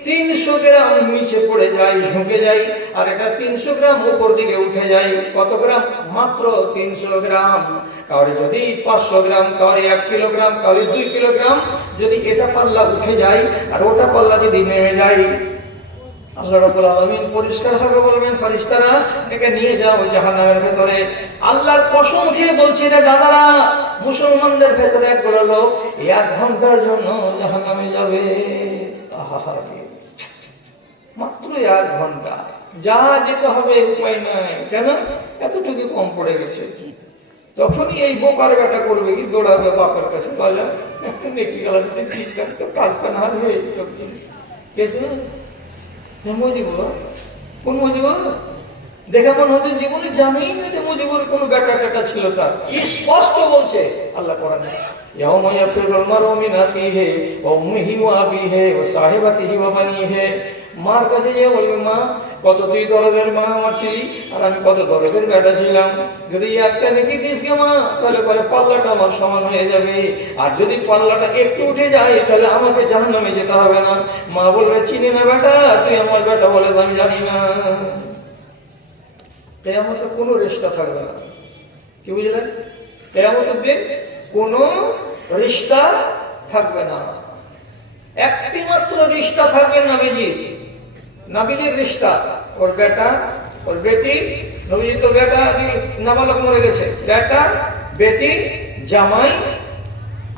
300 গ্রাম নিচে পড়ে যায়, ঝুঁকে যায়, আর এটা 300 গ্রাম উপর দিকে উঠে যায়, কত গ্রাম? মাত্র 300 গ্রাম। কাউরে যদি 500 গ্রাম, কাউরে 1 কিলোগ্রাম, কাউরে 2 কিলোগ্রাম, যদি এটা পাল্লা উঠে যায় আর ওটা পাল্লা যদি নেমে যায়, আল্লাহ রাব্বুল আলামিন পরিষ্কার ভাবে বলবেন ফেরেশতারা একে নিয়ে যাও জাহান্নামের ভেতরে। আল্লাহর কসম খেয়ে বলছি রে দাদারা, মুসলমানদের ভেতরে একদল লোক 1 ঘন্টার জন্য জাহান্নামে যাবে। মাত্র 1 ঘন্টা যা যেতে হবে, উপায় নাই। কেন? এতটুকু কম পড়ে গেছে। তখনই এই বোকার বেটা করবে কি, দৌড়াবে বাপের কাছে, বলে নেকি গেলাতে ঠিকঠাক তো কাজ কানা হবে। মুজিবুর কোন মুজিবুর? দেখে মনে হচ্ছে জীবনে জানেই না যে মুজিবুর কোন বেটা টেটা ছিল। তার স্পষ্ট বলছে আল্লাহ কোরআনে, ইয়াউমা ইয়াফিরুল মারউ মিন আখিহি ওয়া উম্মিহি ওয়া আবিহি ওয়া সাহিবাতিহি ওয়া বানিহি। মার কাছে যে বলবে, মা কত তুই দরদের মা আমার ছিলি, আর আমি কত দরদের বেটা ছিলাম। যদি একটা নেকি দিস গে মা, তাহলে পরে পাল্লাটা আমার সমান হয়ে যাবে। আর যদি পাল্লাটা একটু উঠে যায়, তাহলে আমাকে জাহান্নামে যেতে হবে না। মা বলবে, চিনি না বেটা, তুই আমার বেটা বলে আমি জানি না। কিয়ামতে কোনো রিশতা থাকবে না। কি বুঝলেন? কিয়ামতের দিন কোনো রিশতা থাকবে না। একটি মাত্র রিশতা থাকে নবীজির রিশতা। ওর বেটা, ওর বেটি, নবীজি তো বেটা নাবালক মরে গেছে, বেটা, বেটি, জামাই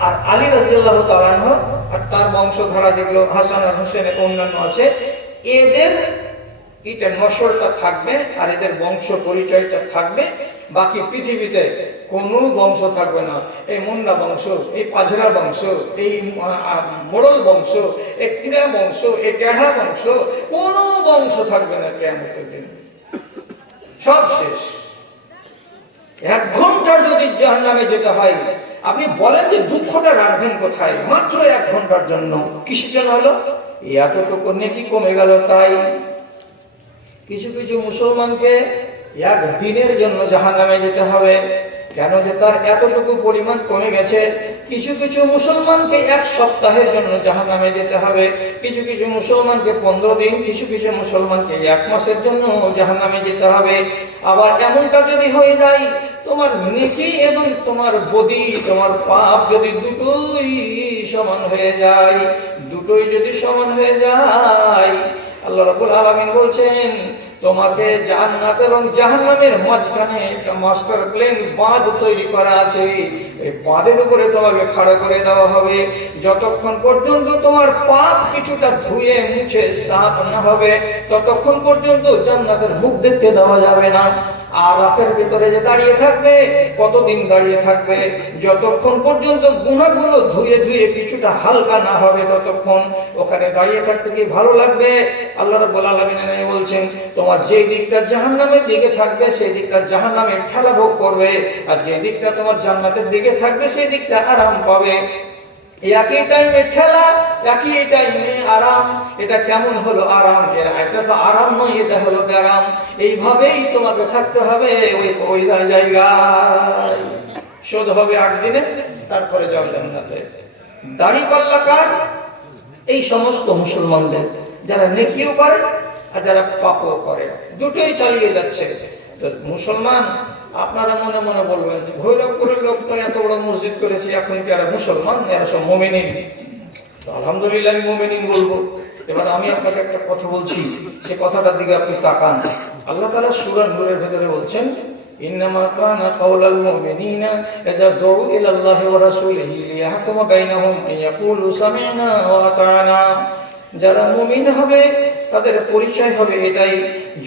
আর আলী রাদিয়াল্লাহু তাআলা আনহু আর তার বংশধারা যেগুলো হাসান আর হোসেন অন্যান্য আছে, এদের এটা নসরটা থাকবে আর এদের বংশ পরিচয়টা থাকবে। বাকি পৃথিবীতে কোনো বংশ থাকবে না। এই মুন্না বংশ, এই পাঝরা বংশ, এই মোড়ল বংশ, এই কুড়া বংশ, এই টেঢ়া বংশ, কোনো বংশ থাকবে না কিয়ামতের দিন। সব শেষ। 1 ঘন্টার যদি জাহান্নামে যেতে হয়, আপনি বলেন যে দুঃখটা রাখবেন কোথায়? মাত্র 1 ঘন্টার জন্য। কিসের জন্য হলো? এতটুকু নেকি কমে গেল তাই। কিছু কিছু মুসলমানকে 1 দিনের জন্য জাহান্নামে যেতে হবে। কেন? যে তার এতটুকু পরিমাণ কমে গেছে। কিছু কিছু মুসলমানকে 1 সপ্তাহের জন্য জাহান্নামে যেতে হবে। কিছু কিছু মুসলমানকে 15 দিন, কিছু কিছু মুসলমানকে 1 মাসের জন্য জাহান্নামে যেতে হবে। আবার এমনটা যদি হয়ে যায়, তোমার নেকি এবং তোমার বদি, তোমার পাপ যদি দুটোই সমান হয়ে যায়, দুটোই যদি সমান হয়ে যায়, আল্লাহ রাব্বুল আলামিন বলছেন তোমাকে জান্নাত এবং জাহান্নামের মাঝখানে একটা মাস্টার প্ল্যান বাঁধ তৈরি করা আছে। এই বাঁধের উপরে তোমাকে খাড়া করে দেওয়া হবে। যতক্ষণ পর্যন্ত তোমার পাপ কিছুটা ধুয়ে মুছে সাফ না হবে, ততক্ষণ পর্যন্ত জান্নাতের মুখ দেখতে দেওয়া যাবে না। আর আখের ভিতরে যে দাঁড়িয়ে থাকবে, কতদিন দাঁড়িয়ে থাকবে? যতক্ষণ পর্যন্ত গুনাহগুলো ধুয়ে ধুয়ে কিছুটা হালকা না হবে, ততক্ষণ ওখানে দাঁড়িয়ে থাকতে কি ভালো লাগবে? আল্লাহ রাব্বুল আলামিন বলছেন তোমার যে দিকটা জাহান্নামের দিকে থাকবে, সেই দিকটা জাহান্নামের ঠেলা ভোগ করবে, আর যে দিকটা তোমার জান্নাতের দিকে থাকবে, সেই দিকটা আরাম পাবে। একই টাইমে ঠেলা, একই টাইমে আরাম। এটা কেমন হলো আরাম? এটা তো আরাম নয়, এটা হলো আরাম। এইভাবেই তোমাকে থাকতে হবে ওই জায়গায়। শোধ হবে 8 দিনে, তারপরে যাও জান্নাতে। দাড়ি পাল্লা কার? এই সমস্ত মুসলমানদের, যারা নেকিও করে আর যারা পাপও করে, দুটোই চালিয়ে যাচ্ছে। তো মুসলমান, আপনারা মনে মনে বলবেন ভৈরবপুরের লোক তো এত বড় মসজিদ করেছে, এখন কি এরা মুসলমান? এরা সব মুমিনিন। আলহামদুলিল্লাহ আমি মুমিনিন বলবো। এবার আমি আপনাকে একটা কথা বলছি, সে কথাটার দিকে আপনি তাকান। আল্লাহ তাআলা সূরা নূরের ভেতরে বলছেন إنما كان قول المؤمنين إذا دعوا إلى الله ورسوله ليحكم بينهم أن يقولوا سمعنا وأطعنا। যারা মুমিন হবে তাদের পরিচয় হবে এটাই,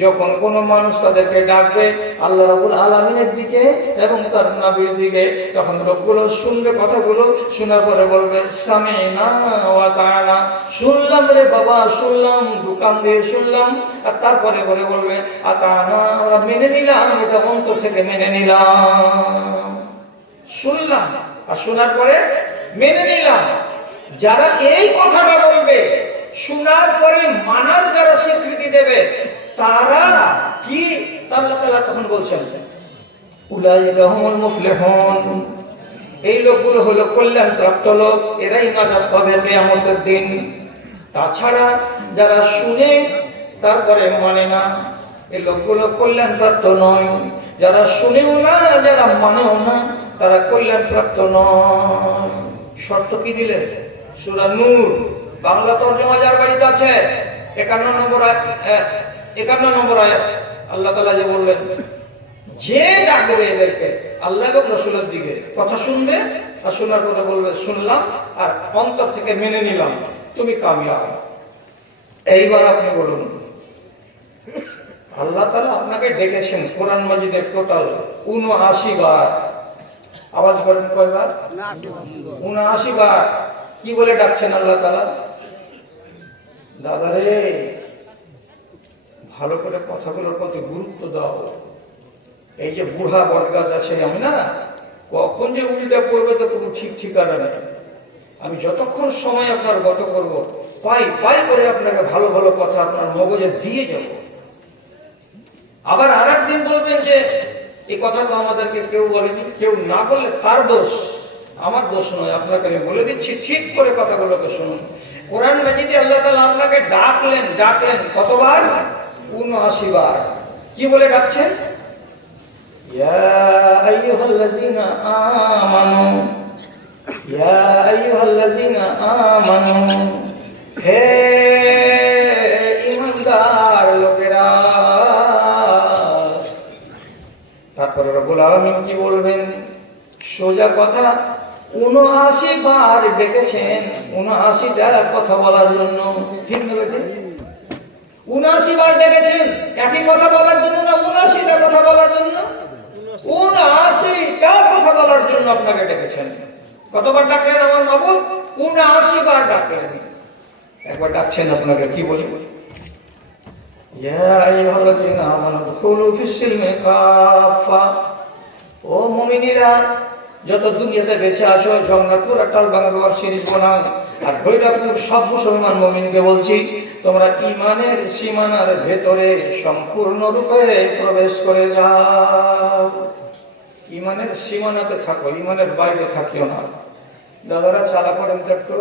যখন কোন মানুষ তাদেরকে ডাকবে আল্লাহ রাব্বুল আলামিনের দিকে এবং তার নবীর দিকে, তখন লোকগুলো শুনবে, কথাগুলো শোনার পরে বলবে সামি'না ওয়া আতা'না, শুনলাম রে বাবা শুনলাম, দোকান দিয়ে শুনলাম। আর তারপরে বলবে আতা'না, আমরা মেনে নিলাম, এটা অন্তর থেকে মেনে নিলাম। শুনলাম আর শোনার পরে মেনে নিলাম। যারা এই কথাটা বলবে, শোনার পরে মানার যারা স্বীকৃতি দেবে, তারা কি আল্লাহ তাআলা তখন বলছেন উলাইকা হুমুল মুফলিহুন, এই লোকগুলো হলো কল্যাণ প্রাপ্ত লোক, এরাই নাজাত পাবে কিয়ামতের দিন। তাছাড়া যারা শুনে তারপরে মানে না, এই লোকগুলো কল্যাণ প্রাপ্ত নয়। যারা শুনেও না, যারা মানেও না, তারা কল্যাণ প্রাপ্ত নয়। শর্ত কি দিলেন? সূরা নূর বাংলা তরজমা যার বাড়িতে আছে 51 নম্বর আয়াত আল্লাহ তাআলা যে বললেন, যে ডাকবে এদেরকে আল্লাহ এবং রাসূলের দিকে, কথা শুনবে আর শোনার পরে বলবে শুনলাম আর অন্তর থেকে মেনে নিলাম, তুমি কামিয়াব। এইবার আপনি বলুন, আল্লাহ তাআলা আপনাকে ডেকেছেন কোরআন মাজিদের টোটাল 79 বার। আওয়াজ করেন কয়বার? 79 বার। কি বলে ডাকছেন আল্লাহ তাআলা? দাদারে ভালো করে কথাগুলোর প্রতি গুরুত্ব দাও। এই যে বুড়া বটগাছ আছে, আমি না কখন যে উল্টা পড়বে তো কোনো ঠিক ঠিকানা নেই। আমি যতক্ষণ সময় আপনার গত করব, পাই পাই করে আপনাকে ভালো ভালো কথা আপনার মগজে দিয়ে যাব। আবার আর একদিন বলবেন যে এই কথাটা আমাদেরকে কেউ বলেনি, কেউ না বললে তার দোষ, আমার দোষ নয়। আপনাকে আমি বলে দিচ্ছি, ঠিক করে কথাগুলোকে শুনুন। কোরআন মাজিদে আল্লাহ তাআলা আপনাকে ডাকলেন কতবার? 79 বার। কি বলে ডাকছেন? ইয়া আইয়ুহাল্লাযীনা আমানু, ইয়া আইয়ুহাল্লাযীনা আমানু, হে ঈমানদার লোকেরা। তারপরে রব্বুল আলামিন কি বলবেন? সোজা কথা 79 বার ডেকেছেন, 79টা কথা বলার জন্য। ঠিক না বেটি? 79 বার ডেকেছেন একই কথা বলার জন্য না 79টা কথা বলার জন্য? 79টা কথা বলার জন্য আপনাকে ডেকেছেন। কতবার ডাকলেন আমার মাবুদ? 79 বার ডাকলেন। একবার ডাকছেন আপনাকে, কি বলি? ইয়া আইয়ুহাল্লাযীনা আমানু দুখুলু ফিস-সিলমি কাফা, ও মুমিনেরা যত দুনিয়াতে বেঁচে আসো, জগন্নাথপুর আর টালবাঙ্গার সিরিজ বানাও আর ভৈরবপুর সব মুসলমান মুমিনকে বলছি, তোমরা ঈমানের সীমানার ভেতরে সম্পূর্ণরূপে প্রবেশ করে যাও। ঈমানের সীমানাতে থাকো, ঈমানের বাইরে থাকিও না। দাদারা চালা করেন দেখতো,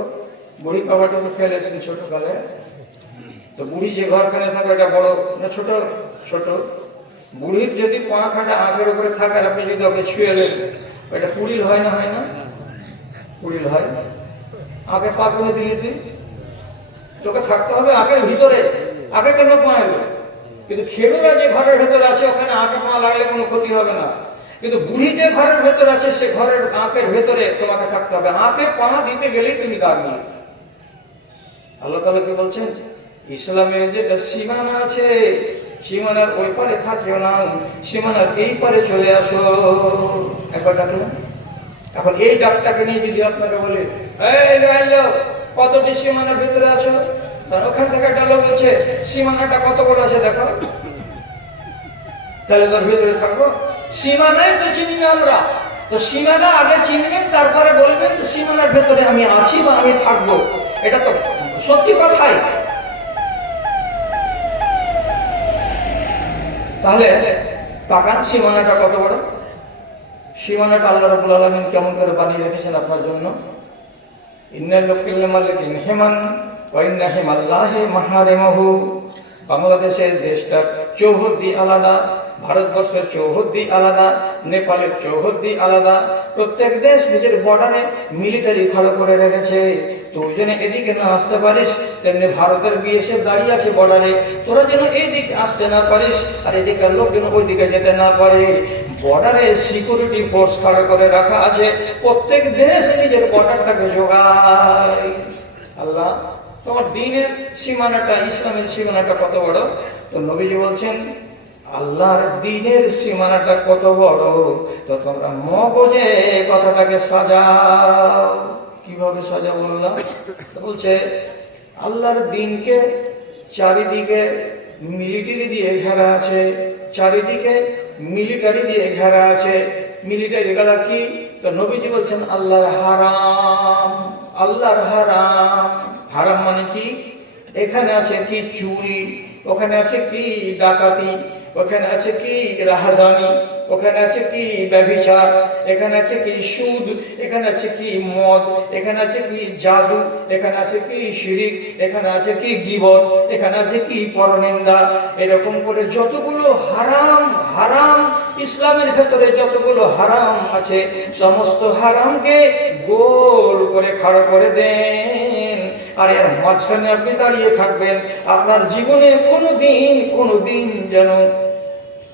বুড়ি কবাটুকু ফেলেছেন ছোটকালে, তো বুড়ি যে ঘরখানে থাকে এটা বড় না ছোট? ছোট। বুড়ির যদি পা খাটা আগের উপরে থাকে আর আপনি যদি ওকে ছুঁয়ে নেন, এটা কুড়িল হয় না? হয় না? কুড়িল হয়। আগে পা করে দিলে তোকে থাকতে হবে আগের ভিতরে, আগে কেন পা এলো? কিন্তু খেড়ুরা যে ঘরের ভেতরে আছে ওখানে আগে পা লাগলে কোনো ক্ষতি হবে না, কিন্তু বুড়ি যে ঘরের ভেতরে আছে সে ঘরের আঁকের ভেতরে তোমাকে থাকতে হবে। আঁকে পা দিতে গেলেই তুমি দাঁড়ি। আল্লাহ তাআলা কি বলছেন? ইসলামের যে সীমানা আছে, সীমানার ওই পারে থাকিও না, সীমানার এই পারে চলে আসো। একবার ডাকলেন। এখন এই ডাকটাকে নিয়ে যদি আপনাকে বলে, এই লোক কতটি সীমানার ভিতরে আছো, তার ওখান থেকে একটা লোক বলছে সীমানাটা কত বড় আছে দেখো, তাহলে তোর ভিতরে থাকবো? সীমানায় তো চিনি না আমরা, তো সীমানা আগে চিনবেন তারপরে বলবেন সীমানার ভেতরে আমি আছি বা আমি থাকবো। এটা তো সত্যি কথাই। তাহলে তাকান সীমানাটা কত বড়। সীমানাটা আল্লাহ রাব্বুল আলামিন কেমন করে বানিয়ে রেখেছেন আপনার জন্য। ইন্নাল লিকুল্লি মালিকিন হিমান ওয়া ইন্না হিমাল্লাহি মাহারিমুহু। বাংলাদেশের দেশটা চৌহদ্দি আলাদা, ভারতবর্ষের চৌহদ্দি আলাদা, নেপালের চৌহদ্দি আলাদা। প্রত্যেক দেশ নিজের বর্ডারে মিলিটারি খাড়ো করে রেখেছে। তুই যেন এদিকে না আসতে পারিস, তেমনি ভারতের বিএসএফ দাঁড়িয়ে আছে বর্ডারে, তোরা যেন এই দিকে আসতে না পারিস, আর এদিকের লোক যেন ওই দিকে যেতে না পারে। বর্ডারে সিকিউরিটি ফোর্স খাড়ো করে রাখা আছে। প্রত্যেক দেশ নিজের বর্ডারটাকে জোগায়। আল্লাহ, তোমার দ্বীনের সীমানাটা, ইসলামের সীমানাটা কত বড়। তো নবীজি বলছেন আল্লাহর দ্বীনের সীমানাটা কত বড়, তো তোমরা মগজে কথাটাকে সাজাও। কিভাবে সাজাও বললাম? বলছে আল্লাহর দ্বীনকে চারিদিকে মিলিটারি দিয়ে ঘেরা আছে, চারিদিকে মিলিটারি দিয়ে ঘেরা আছে। মিলিটারি গেলা কি? তো নবীজি বলছেন আল্লাহর হারাম। আল্লাহর হারাম, হারাম মানে কি? এখানে আছে কি চুরি, ওখানে আছে কি ডাকাতি, ওখানে আছে কি রাহাজানি, ওখানে আছে কি ব্যভিচার, এখানে আছে কি সুদ, এখানে আছে কি মদ, এখানে আছে কি জাদু, এখানে আছে কি শিরিক, এখানে আছে কি গীবত, এখানে আছে কি পরনিন্দা। এরকম করে যতগুলো হারাম হারাম ইসলামের ভেতরে যতগুলো হারাম আছে, সমস্ত হারামকে গোল করে খাড়া করে দেন। আর এর মাঝখানে আপনি দাঁড়িয়ে থাকবেন। আপনার জীবনে কোনোদিন যেন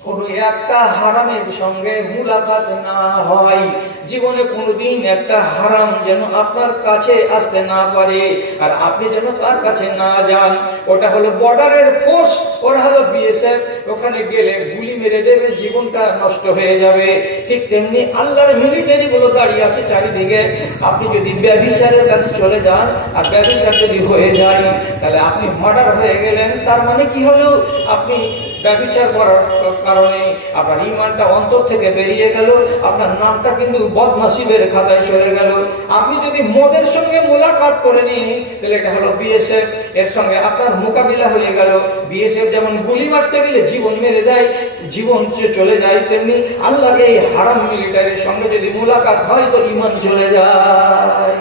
কোনো একটা হারামের সঙ্গে মুলাকাত না হয়। জীবনে কোনোদিন একটা হারাম যেন আপনার কাছে আসতে না পারে, আর আপনি যেন তার কাছে না যান। ওটা হলো বর্ডারের ফোর্স, ওরা হলো বিএসএফ। ওখানে গেলে গুলি মেরে দেবে, জীবনটা নষ্ট হয়ে যাবে। ঠিক তেমনি আল্লাহর মিলিটারি গুলো দাঁড়িয়ে আছে চারিদিকে। আপনি যদি ব্যভিচারের কাছে চলে যান, আর ব্যভিচার যদি হয়ে যায়, তাহলে আপনি মার্ডার হয়ে গেলেন। তার মানে কি হলো? আপনি ব্যভিচার করার কারণে আপনার ঈমানটা অন্তর থেকে বেরিয়ে গেল, আপনার নামটা কিন্তু বদনসিবের খাতায় চলে গেল। আপনি যদি মদের সঙ্গে মোলাকাত করে নিন, তাহলে এটা হলো বিএসএফ, এর সঙ্গে আপনার মোকাবিলা হয়ে গেল। বিএসএফ যেমন গুলি মারতে গেলে জীবন মেরে দেয়, জীবন চলে যায়, তেমনি আল্লাহর এই হারাম মিলিটারির সঙ্গে যদি মোলাকাত হয় তো ঈমান চলে যায়।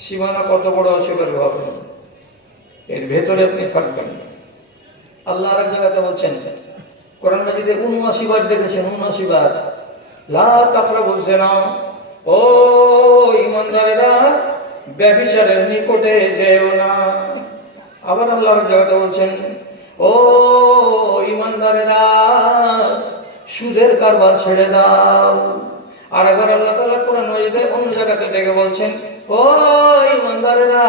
সীমানা কত বড় আছে বলে ভাবেন। এর ভেতরে আপনি থাকবেন। আল্লাহ আর এক জায়গাতে বলছেন, কোরআন মাজিদে ৭৯ বার দেখেছেন, ৭৯ বার, লা তাকরাবুজ জিনা, ও ঈমানদারেরা ব্যভিচারের নিকটে যেও না। আবার আল্লাহ আর এক জায়গাতে বলছেন, ও ঈমানদারেরা সুদের কারবার ছেড়ে দাও। আর একবার আল্লাহ তাআলা কোরআন মাজিদে অন্য জায়গাতে ডেকে বলছেন, ও ঈমানদারেরা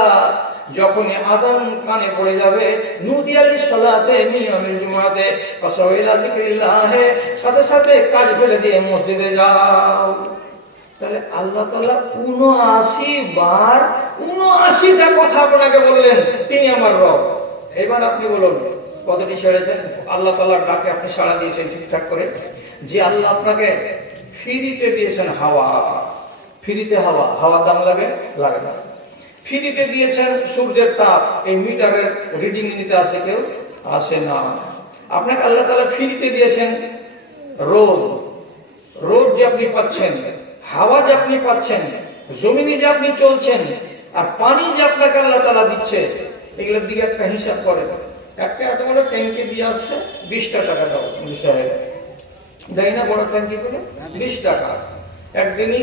যখনই আযান কানে পড়ে যাবে, নুদিয়া লিস-সালাতে মিন ইয়াউমিল জুমআতে ফাসাউ ইলা যিকরিল্লাহ, সাথে সাথে কাজ ফেলে দিয়ে মসজিদে যাও। তাহলে আল্লাহ তাআলা ৭৯ বার ৭৯টা কথা আপনাকে বললেন, তিনি আমার রব। এবার আপনি বলুন কতটি ছেড়েছেন? আল্লাহ তাআলার ডাকে আপনি সাড়া দিয়েছেন ঠিকঠাক করে? যে আল্লাহ আপনাকে ফ্রিতে দিয়েছেন হাওয়া, ফ্রিতে হাওয়া, হাওয়ার দাম লাগে? লাগে না। ফ্রিতে দিয়েছেন সূর্যের তাপ, এই মিটারের রিডিং নিতে আসে কেউ? আসে না। আপনাকে আল্লাহ তাআলা ফ্রিতে দিয়েছেন রোদ, রোদ যে আপনি পাচ্ছেন, হাওয়া যে আপনি পাচ্ছেন, জমিনে যে আপনি চলছেন, আর পানি যে আপনাকে আল্লাহ তাআলা দিচ্ছে, এগুলোর দিকে একটা হিসাব করেন। একটা এত বড় ট্যাঙ্কি দিয়ে আসছে, 20 টাকা দাও সাহেব, দেয় না? বড় ট্যাঙ্কি করে 20 টাকা। একদিনই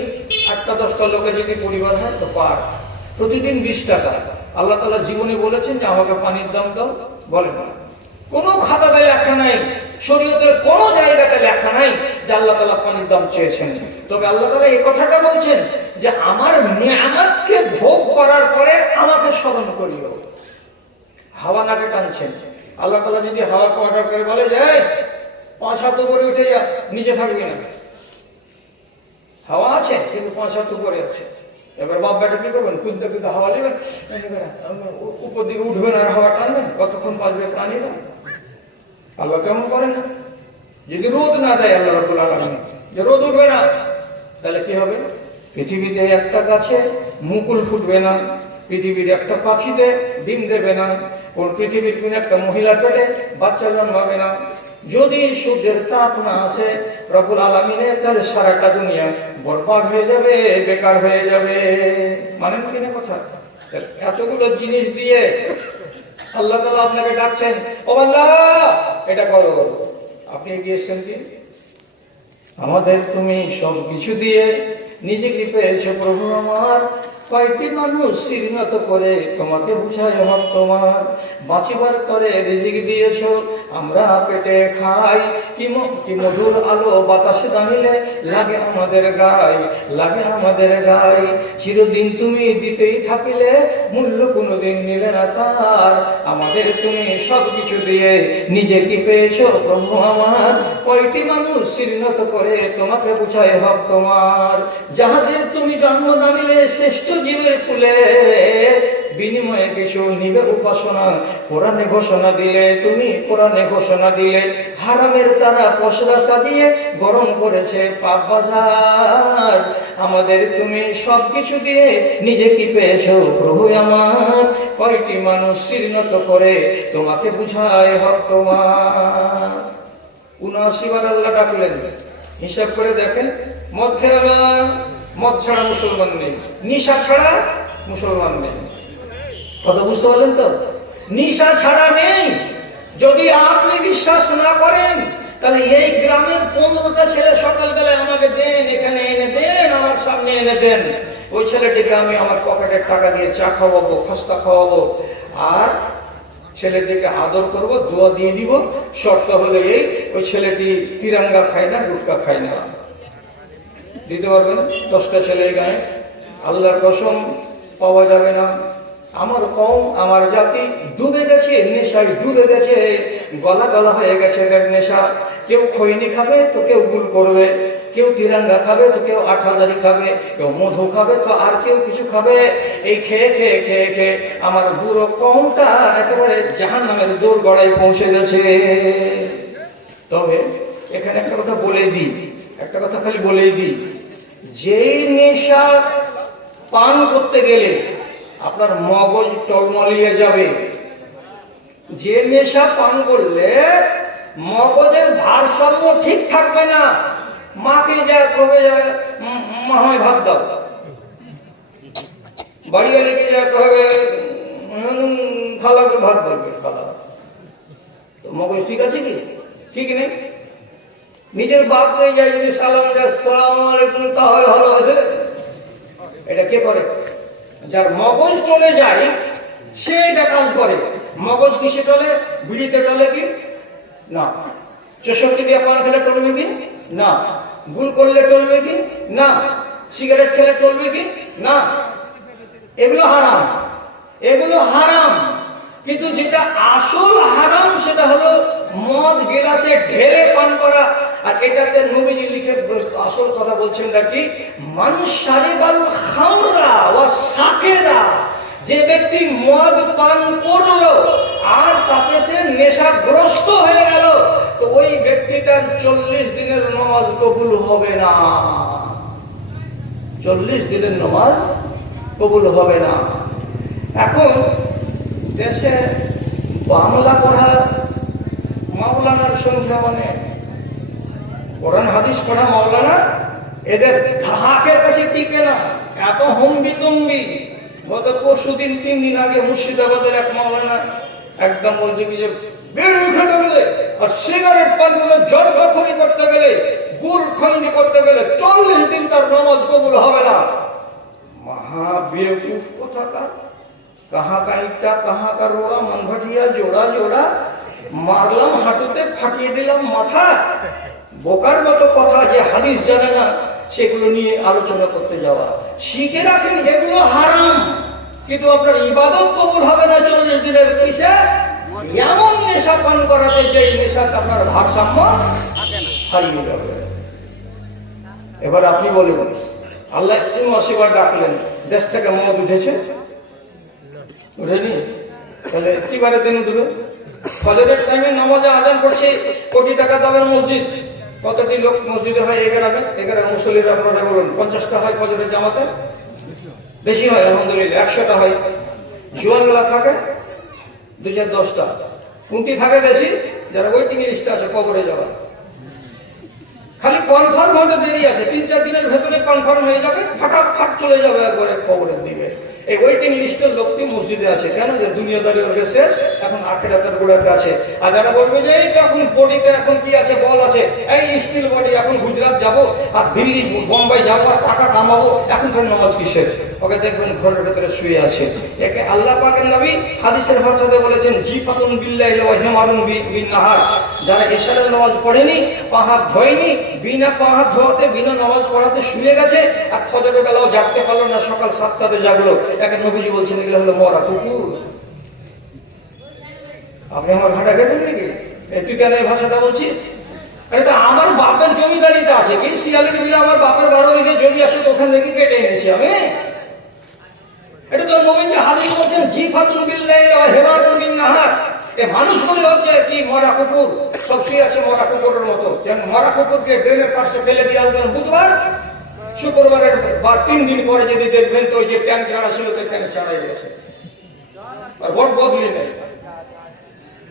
8টা-10টা লোকের যদি পরিবার হয় তো পার, প্রতিদিন 20 টাকা। আল্লাহ তাআলা জীবনে বলেছেন যে আমাকে পানির দাম দাও? বলে না। কোনো খাতাতে লেখা নাই, শরীয়তের কোন জায়গাতে লেখা নাই যে আল্লাহ তাআলা পানির দাম চেয়েছেন। তবে আল্লাহ তাআলা এই কথাটা বলছেন যে আমার নিয়ামতকে ভোগ করার পরে আমাকে স্মরণ করিও। হাওয়া নাকে টানছেন, আল্লাহ তাআলা যদি হাওয়াকে অর্ডার করে বলে যে 5 হাত উপরে উঠে যা, নিচে থাকবি না। হাওয়া আছে কিন্তু 5 হাত উপরে আছে। এবার বাপ বেটা কি করবেন? কুদতে কুদতে হাওয়া নেবেন, উপর দিকে উঠবেন আর হাওয়া টানবেন, কতক্ষণ বাঁচবে প্রাণীরা? আল্লাহ কেমন করেন না? যদি রোদ না দেয় আল্লাহ রাব্বুল আলামিন, যে রোদ উঠবে না, তাহলে কি হবে? পৃথিবীতে একটা গাছে মুকুল ফুটবে না, পৃথিবীর একটা পাখিতে ডিম দেবে না, কোন পৃথিবীর কোন একটা মহিলার পেটে বাচ্চা জন্মাবে না। যদি সূর্যের তাপ না আসে রব্বুল আলামিনের, তাহলে সারাটা দুনিয়া বরবাদ হয়ে যাবে, বেকার হয়ে যাবে। মানেন কিনা কথা? এতগুলো জিনিস দিয়ে আল্লাহ তাআলা আপনাকে ডাকছেন, ও আল্লাহ এটা করো। আপনি এগিয়েছেন কি? আমাদের তুমি সব কিছু দিয়ে নিজেকে পেয়েছো প্রভু আমার। কয়েকটি মানুষ সিরিনত করে তোমাকে বুঝায় হক তোমার। বাঁচিবার তরে রিজিক দিয়েছো, আমরা পেটে খাই। কি মধুর আলো বাতাসে দাঁড়িয়ে লাগে আমাদের গায়ে, লাগে আমাদের গায়ে। চিরদিন তুমি দিতেই থাকিলে, মূল্য কোনোদিন নিলে না তার। আমাদের তুমি সব কিছু দিয়ে নিজেকে পেয়েছো প্রভু আমার। কয়টি মানুষ সিরিনত করে তোমাকে বুঝায় হক তোমার। যাহাদের তুমি জন্ম দাঁড়িলে শ্রেষ্ঠ জীবের কুলে, বিনিময়ে কিছু নিবে উপাসনা। কোরআনে ঘোষণা দিলে তুমি, কোরআনে ঘোষণা দিলে হারামের তারা পশরা সাজিয়ে গরম করেছে পাপ বাজার। আমাদের তুমি সব কিছু দিয়ে নিজে কি পেয়েছো প্রভু আমার। কয়টি মানুষ সিরিনত করে তোমাকে বুঝায় হক তোমার। ৭৯ বার আল্লাহ ডাকলেন। হিসাব করে দেখেন, মদ খেয়ে না, মদ ছাড়া মুসলমান নেই, নিশা ছাড়া মুসলমান নেই। কথা বুঝতে পারলেন তো? নিশা ছাড়া নেই। যদি আপনি বিশ্বাস না করেন, তাহলে এই গ্রামের 15টা ছেলে সকালবেলায় আমাকে দেন, এখানে এনে দেন, আমার সামনে এনে দেন। ওই ছেলেটিকে আমি আমার পকেটের টাকা দিয়ে চা খাওয়াবো, খাস্তা খাওয়াবো, আর ছেলেটিকে আদর করব, দোয়া দিয়ে দিব। শর্ত হলে এই, ওই ছেলেটি তিরঙ্গা খায় না, গুটকা খায় না। দিতে পারবেন? 10টা ছেলে গায়ে আল্লাহর কসম পাওয়া যাবে না। আমার কম, আমার জাতি ডুবে গেছে নেশায়, ডুবে গেছে, গলা গলা হয়ে গেছে এদের নেশা। কেউ খৈনি খাবে তো কেউ গুল করবে, কেউ তিরঙ্গা খাবে তো কেউ 8,000 খাবে, কেউ মধু খাবে তো আর কেউ কিছু খাবে। এই খেয়ে খেয়ে খেয়ে খেয়ে আমার বুড়ো কমটা একেবারে জাহান্নামের দৌড় গড়ায় পৌঁছে গেছে। তবে এখানে একটা কথা বলে দিই, একটা কথা খালি বলেই দিই, যেই নেশা পান করতে গেলে আপনার মগজ টলমলিয়ে যাবে, যে নেশা পান করলে মগজের ভারসাম্য ঠিক থাকবে না। মাকে যা কবে মা হয় ভাত দাও, বাড়িওয়ালিকে যা কবে খালাকে ভাত বলবে খালা। তো মগজ ঠিক আছে কি? ঠিক নেই। নিজের বাপকে যাই যদি সালাম দেয়, সালাম আলাইকুম, তাহলে ভালো আছে। এটা কে করে? যার মগজ চলে যায় সে এটা কাজ করে। মগজ কিসে টলে? বিড়িতে টলে কি না? 64 দিয়ে পান খেলে টলবে কি না? গুল করলে টলবে কি না? সিগারেট খেলে টলবে কি না? এগুলো হারাম, এগুলো হারাম। কিন্তু যেটা আসল হারাম সেটা হলো মদ গিলাসে ঢেলে পান করা। আর এটাতে নবীজি লিখে আসল কথা বলছেন নাকি, মানুষ শারিবাল খামরা ওয়া সাকেরা, যে ব্যক্তি মদ পান করলো আর তাতে সে নেশাগ্রস্ত হয়ে গেল, তো ওই ব্যক্তিটার 40 দিনের নামাজ কবুল হবে না। 40 দিনের নামাজ কবুল হবে না। এখন দেশে বাংলা পড়া মাওলানার সংখ্যা অনেক, কোরআন হাদিস পড়া মাওলানা এদের গ্রাহকের কাছে টিকে না, এত হম্বি তম্বি। গত পরশুদিন 3 দিন আগে মুর্শিদাবাদের এক মাওলানা একদম বলছে কি যে বেড়ে খেতে গেলে আর সিগারেট পান করলে, জর্দখনি করতে গেলে, গুল খৈনি করতে গেলে 40 দিন তার নামাজ কবুল হবে না। মহা বেকুফ কোথাকার, কাহা কা ইট্টা কাহা কা রোড়া, মানভাটিয়া জোড়া জোড়া মারলাম হাঁটুতে, ফাটিয়ে দিলাম মাথা। বোকার মতো কথা, যে হাদিস জানে না সেগুলো নিয়ে আলোচনা করতে যাওয়া। শিখে রাখেন এগুলো হারাম, কিন্তু আপনার ইবাদত কবুল হবে না 40 দিনের। কিসে? এমন নেশা পান করাতে যে নেশাতে আপনার ভারসাম্য হারিয়ে যাবে। এবার আপনি বলেন, আল্লাহ 79 বার ডাকলেন, দেশ থেকে মদ উঠেছে? উঠেনি? তাহলে এবারে দিন উঠবে। ফজরের টাইমে নামাজে আজান পড়ছে, কোটি টাকা দামের মসজিদ, কতটি লোক মসজিদে হয়? এগারো মুসল্লিরা আপনারা বলুন। 50টা হয় ফজরের জামাতে? বেশি হয় আলহামদুলিল্লাহ, 100টা হয়। জুয়ানগুলা থাকে 2-10টা, কোনটি থাকে বেশি? যারা ওয়েটিং লিস্টে আছে কবরে যাওয়া। খালি কনফার্ম হতে দেরি আছে, 3-4 দিনের ভেতরে কনফার্ম হয়ে যাবে, ফাটাফাট চলে যাবে একবারে কবরের দিকে। এই ওয়েটিং লিস্টের লোকটি মসজিদে আছে কেন? যে দুনিয়াদারি ওকে শেষ, এখন আখেরাতের গোড়াতে আছে। আর যারা বলবে যে এই তো এখন বডিতে এখন কি আছে, বল আছে, এই স্টিল বডি, এখন গুজরাট যাবো আর দিল্লি বোম্বাই যাবো আর টাকা কামাবো, এখন কেন নামাজ কিসের? ওকে দেখবেন ঘরের ভেতরে শুয়ে আছে। একে আল্লাহ পাকের নবী হাদিসের ভাষাতে বলেছেন জিফাতুন বিল্লাহি ওয়া হিমারুন বিন নাহার। যারা ইশারের নামাজ পড়েনি, পা হাত ধোয়নি, বিনা পা হাত ধোয়াতে বিনা নামাজ পড়াতে শুয়ে গেছে, আর ফজরের বেলাও জাগতে পারলো না, সকাল 7টাতে জাগলো, একে নবীজি বলছেন এগুলো হলো মরা কুকুর। আপনি আমার ভাষা কেটেন নাকি? তুই কেন এই ভাষাটা বলছিস? এটা আমার বাপের জমিদারিতে আছে কি? শিয়ালের বিলে আমার বাপের 12 বিঘে জমি আসে, তো ওখান থেকে কেটে এনেছি আমি। এটা তো নবীজি হাদিস বলছেন জিফাতুন বিল্লাহি ওয়া হিমারুন বিন নাহার। এ মানুষগুলি হচ্ছে কি মরা কুকুর, সব শুয়ে আছে মরা কুকুরের মতো। যেমন মরা কুকুরকে ড্রেনের পাশে ফেলে দিয়ে আসবেন বুধবার, শুক্রবারের বা 3 দিন পরে যদি দেখবেন তো ওই যে ট্যাঙ্ক ছাড়া ছিল তো ট্যাঙ্ক ছাড়াই গেছে, আর ভোট বদলি নেই।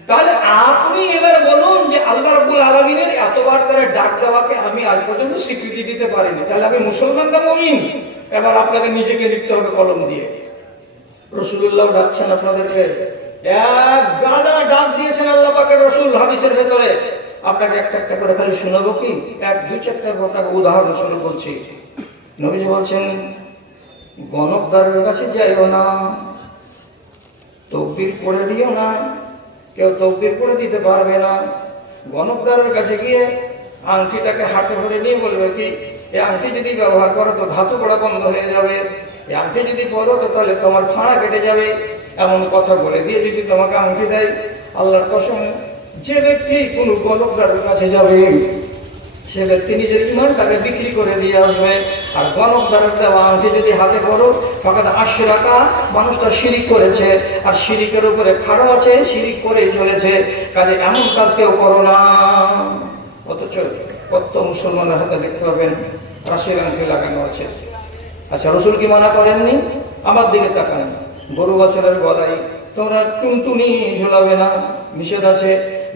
তাহলে আপনি এবার বলুন যে আল্লাহ রাব্বুল আলামিনের এতবার করে ডাক দেওয়াকে আমি আজ পর্যন্ত স্বীকৃতি দিতে পারিনি, তাহলে আমি মুসলমান না মুমিন? এবার আপনাকে নিজেকে লিখতে হবে কলম দিয়ে। রাসূলুল্লাহ ডাকছেন আপনাদেরকে, এক গাদা ডাক দিয়েছেন আল্লাহ পাকের রাসূল হাদিসের ভেতরে। আপনাকে একটা একটা করে খালি শোনাবো কি, 1-2-4টা কথা উদাহরণ স্বরূপ বলছি। নবীজি বলছেন গণকদারের কাছে যাইও না, তকবীর পড়ে দিও না, কেউ তকবীর পড়ে দিতে পারবে না। গণকদারের কাছে গিয়ে আংটিটাকে হাতে ধরে নিয়ে বলবে কি, এই আংটি যদি ব্যবহার করো তো ধাতু পড়া বন্ধ হয়ে যাবে, এই আংটি যদি পড়ো তো তাহলে তোমার ফাঁড়া কেটে যাবে, এমন কথা বলে দিয়ে যদি তোমাকে আংটি দেয়, আল্লাহর কসম যে ব্যক্তি কোন গণকদারের কাছে যাবে সে ব্যক্তি নিজের ইমানটাকে বিক্রি করে দিয়ে আসবে। আর গণকদারের দেওয়া আংটি যদি হাতে পড়ো, ফাঁকা 80 টাকা মানুষটা শিরিক করেছে, আর শিরিকের উপরে খাড়ো আছে, শিরিক করেই চলেছে। কাজে এমন কাজ কেউ করো না। অথচ কত মুসলমানের হাতে দেখতে পাবেন রাশির আংটি লাগানো আছে। আচ্ছা, রাসূল কি মানা করেননি? আমার দিকে তাকান, গরু বাছুরের গলায় তোমরা টুনটুনি ঝুলাবে না, নিষেধ আছে।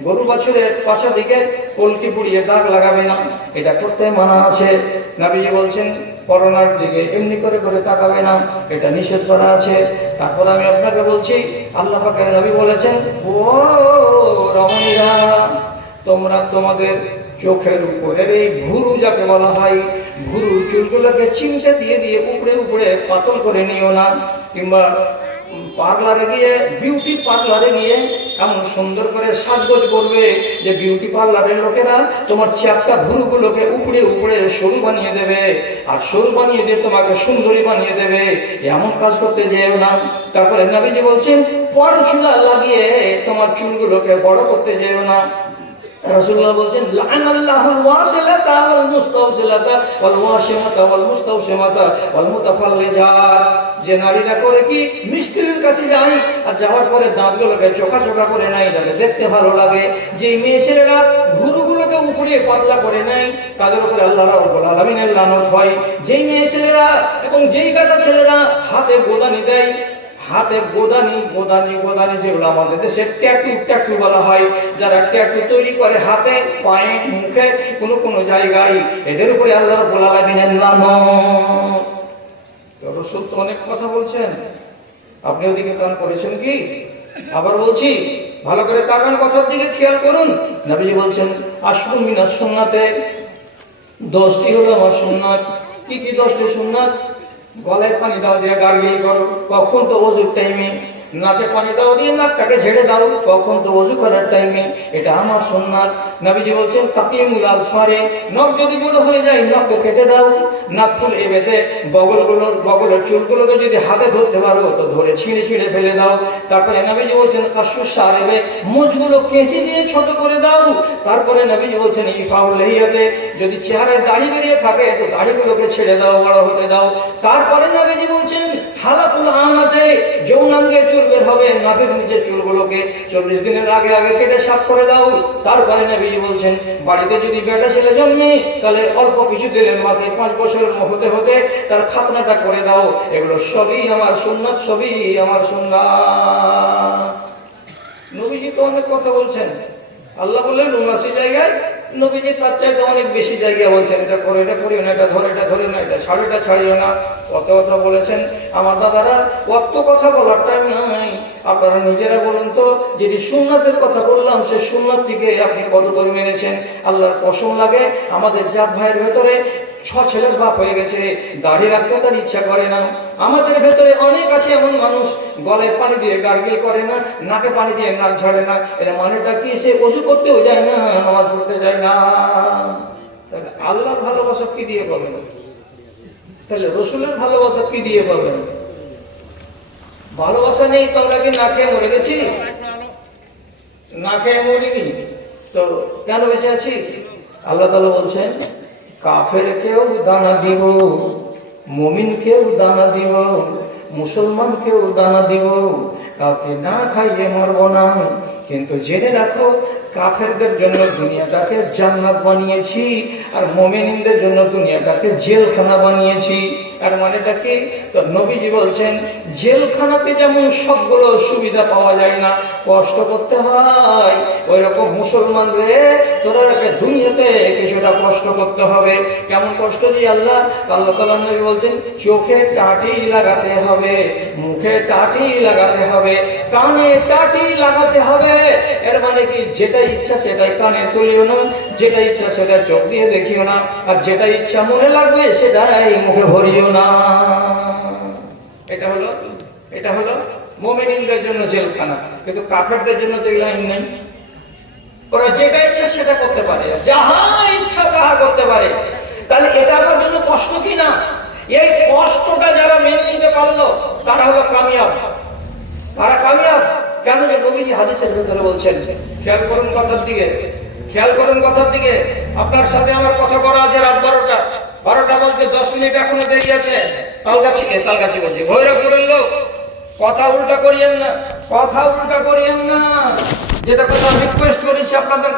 গরু বাছুরের পাশা দিকে কলকি পুড়িয়ে দাগ লাগাবে না, এটা করতে মানা আছে। নবীজি বলছেন করোনার দিকে এমনি করে করে তাকাবে না, এটা নিষেধ করা আছে। তারপর আমি আপনাকে বলছি আল্লাহ পাকের নবী বলেছেন, ও রমণীরা, তোমরা তোমাদের চোখের উপরের এই ভুরু যাকে বলা হয়, ভুরু চুলগুলোকে চিমটে দিয়ে দিয়ে উপরে উপরে পাতল করে নিও না। কিংবা পার্লারে গিয়ে, বিউটি পার্লারে গিয়ে এমন সুন্দর করে সাজগোজ করবে যে বিউটি পার্লারের লোকেরা তোমার চ্যাপটা ভুরুগুলোকে উপরে উপরে সরু বানিয়ে দেবে, আর সরু বানিয়ে দিয়ে তোমাকে সুন্দরী বানিয়ে দেবে। এমন কাজ করতে যেও না। তারপরে নবীজি বলছেন পরচুলা লাগিয়ে তোমার চুলগুলোকে বড় করতে যেও না। রাসূলুল্লাহ বলছেন লাআনাল্লাহুল ওয়াসিলাতা ওয়াল মুস্তাওসিলাতা ওয়াল ওয়াশিমাতা ওয়াল মুস্তাওশিমাতা ওয়াল মুতাফাল্লিজাত। যে নারীরা করে কি, মিস্ত্রির কাছে যায় আর যাওয়ার পরে দাঁতগুলোকে চোখা চোখা করে নাই, যাতে দেখতে ভালো লাগে। যে মেয়ে ছেলেরা ভুরুগুলোকে উপরে পাতলা করে নাই, তাদের উপরে আল্লাহ রাব্বুল আলামিনের লানত হয়। যেই মেয়ে ছেলেরা এবং যেই বেটা ছেলেরা হাতে গোদানি দেয়, হাতে গোদানি গোদানি গোদানি যেগুলো আমাদের দেশে ট্যাটু বলা হয়, যারা ট্যাটু তৈরি করে হাতে, পায়ে, মুখে, কোনো কোনো জায়গায়, এদের উপরে আল্লাহ রাব্বুল আলামিনের লানত। রাসূল তো অনেক কথা বলছেন, আপনি ওদিকে কান করেছেন কি? আবার বলছি ভালো করে তাকান, কথার দিকে খেয়াল করুন। নবীজি বলছেন আশরু মিনাস সুন্নাতে, 10টি হলো আমার সুন্নাত। কি কি 10টি সুন্নাত? গলায় পানি দাও দিয়ে গার্গিল করো, কখন তো ওযুর টাইমে। নাকে পানি দাও দিয়ে নাকটাকে ঝেড়ে দাও, কখন তো ওযু করার টাইমে। এটা আমার সুন্নাত। নবীজি বলছেন তাকিমুল আসফারে, নখ যদি বড় হয়ে যায় নখকে কেটে দাও। নাকফুল এবেতে, বগলের চুলগুলোকে যদি হাতে ধরতে পারো তো ধরে ছিঁড়ে ছিঁড়ে ফেলে দাও। তারপরে নবীজি বলছেন কাশু সারেবে, মুছগুলো কেঁচি দিয়ে ছোট করে দাও। তারপরে নবীজি বলছেন ইফাউল লিহিয়াতে, যদি চেহারায় দাড়ি বেরিয়ে থাকে তো দাড়িগুলোকে ছেড়ে দাও, বড় হতে দাও। তারপরে নবীজি বলছেন হালাকুল আনাতে, যৌনাঙ্গে চুল বের হবে, নাভির নিচে চুলগুলোকে 40 দিনের আগে আগে কেটে সাফ করে দাও। তারপরে নবীজি বলছেন বাড়িতে যদি বেটা ছেলে জন্মে তাহলে অল্প কিছু দিনের মাথায় 5 বছরের হতে হতে তার খাতনাটা করে দাও। এগুলো সবই আমার সুন্নাত, সবই আমার সুন্নাত। নবীজি তো অনেক কথা বলছেন। আল্লাহ বললেন 79 জায়গায় নবীজি তার চাইতে অনেক বেশি জায়গা বলছেন, এটা করে এটা করিও না, এটা ধরে না, এটা ছাড়িও না, কত কথা বলেছেন। আমার দাদারা কত কথা বলার টাইম নাই। আপনারা নিজেরা বলুন তো, যদি সুন্নাতের কথা বললাম, সে সুন্নাত থেকে আপনি কত করে মেনেছেন? আল্লাহর কসম লাগে, আমাদের জাত ভাইয়ের ভেতরে 6 ছেলের বাপ হয়ে গেছে, দাড়ি রাখতে তার ইচ্ছা করে না। আমাদের ভেতরে অনেক আছে এমন মানুষ, গলায় পানি দিয়ে গার্গিল করে না, নাকে পানি দিয়ে নাক ঝাড়ে না। এরা মানেটা কি? সে ওযু করতেও যায় না, নামাজ পড়তে যায় না। আল্লাহর ভালোবাসা কি দিয়ে পাবেন? তাহলে রসুলের ভালোবাসা কি দিয়ে পাবেন? ভালোবাসা নেই তো আমরা কি না খেয়ে মরে গেছি? না খেয়ে মরিনি তো কেন বেঁচে আছি? আল্লাহ তাআলা বলছেন, কাফেরকেও দানা দিব, মুমিনকেও দানা দিব, মুসলমানকেও দানা দিব, কাউকে না খাইয়ে মরব না। কিন্তু জেনে রাখো, কাফেরদের জন্য দুনিয়াটাকে জান্নাত বানিয়েছি, আর মুমিনদের জন্য দুনিয়াটাকে জেলখানা বানিয়েছি। আর মানেটা কি? তো নবীজি বলছেন, জেলখানাতে যেমন সবগুলো সুবিধা পাওয়া যায় না, কষ্ট করতে হয়, ওই রকম মুসলমানদের তোরা দুনিয়াতে কিছুটা কষ্ট করতে হবে। কেমন কষ্ট দিয়ে? আল্লাহ তাআলা নবী বলছেন, চোখে টাটি লাগাতে হবে, মুখে টাটি লাগাতে হবে, কানে টাটি লাগাতে হবে। এর মানে কি? যেটা ইচ্ছা সেটাই কানে তুলিও না, যেটা ইচ্ছা সেটা চোখ দিয়ে দেখিও না, আর যেটা ইচ্ছা মনে লাগবে সেটাই মুখে ভরিও না। এটা হলো মুমিনদের জন্য জেলখানা। কিন্তু কাফেরদের জন্য তো এই লাইন নেই। ওরা যেটা ইচ্ছা সেটা করতে পারে, যাহা ইচ্ছা তাহা করতে পারে। তাহলে এটা আমার জন্য কষ্ট কি না? এই কষ্টটা যারা মেনে নিতে পারলো তারা হলো কামিয়াব। তারা কামিয়াব কেন? যে নবীজি হাদিসের ভিতরে বলছেন, খেয়াল করুন কথার দিকে। আপনার সাথে আমার কথা করা আছে রাত 12টা বলতে 10 মিনিট এখনো দেরি আছে। তালগাছি বলছি, ভৈরবপুরের লোক, কথা উল্টা করিয়েন না। যেটা কথা রিকোয়েস্ট করেছি আপনাদের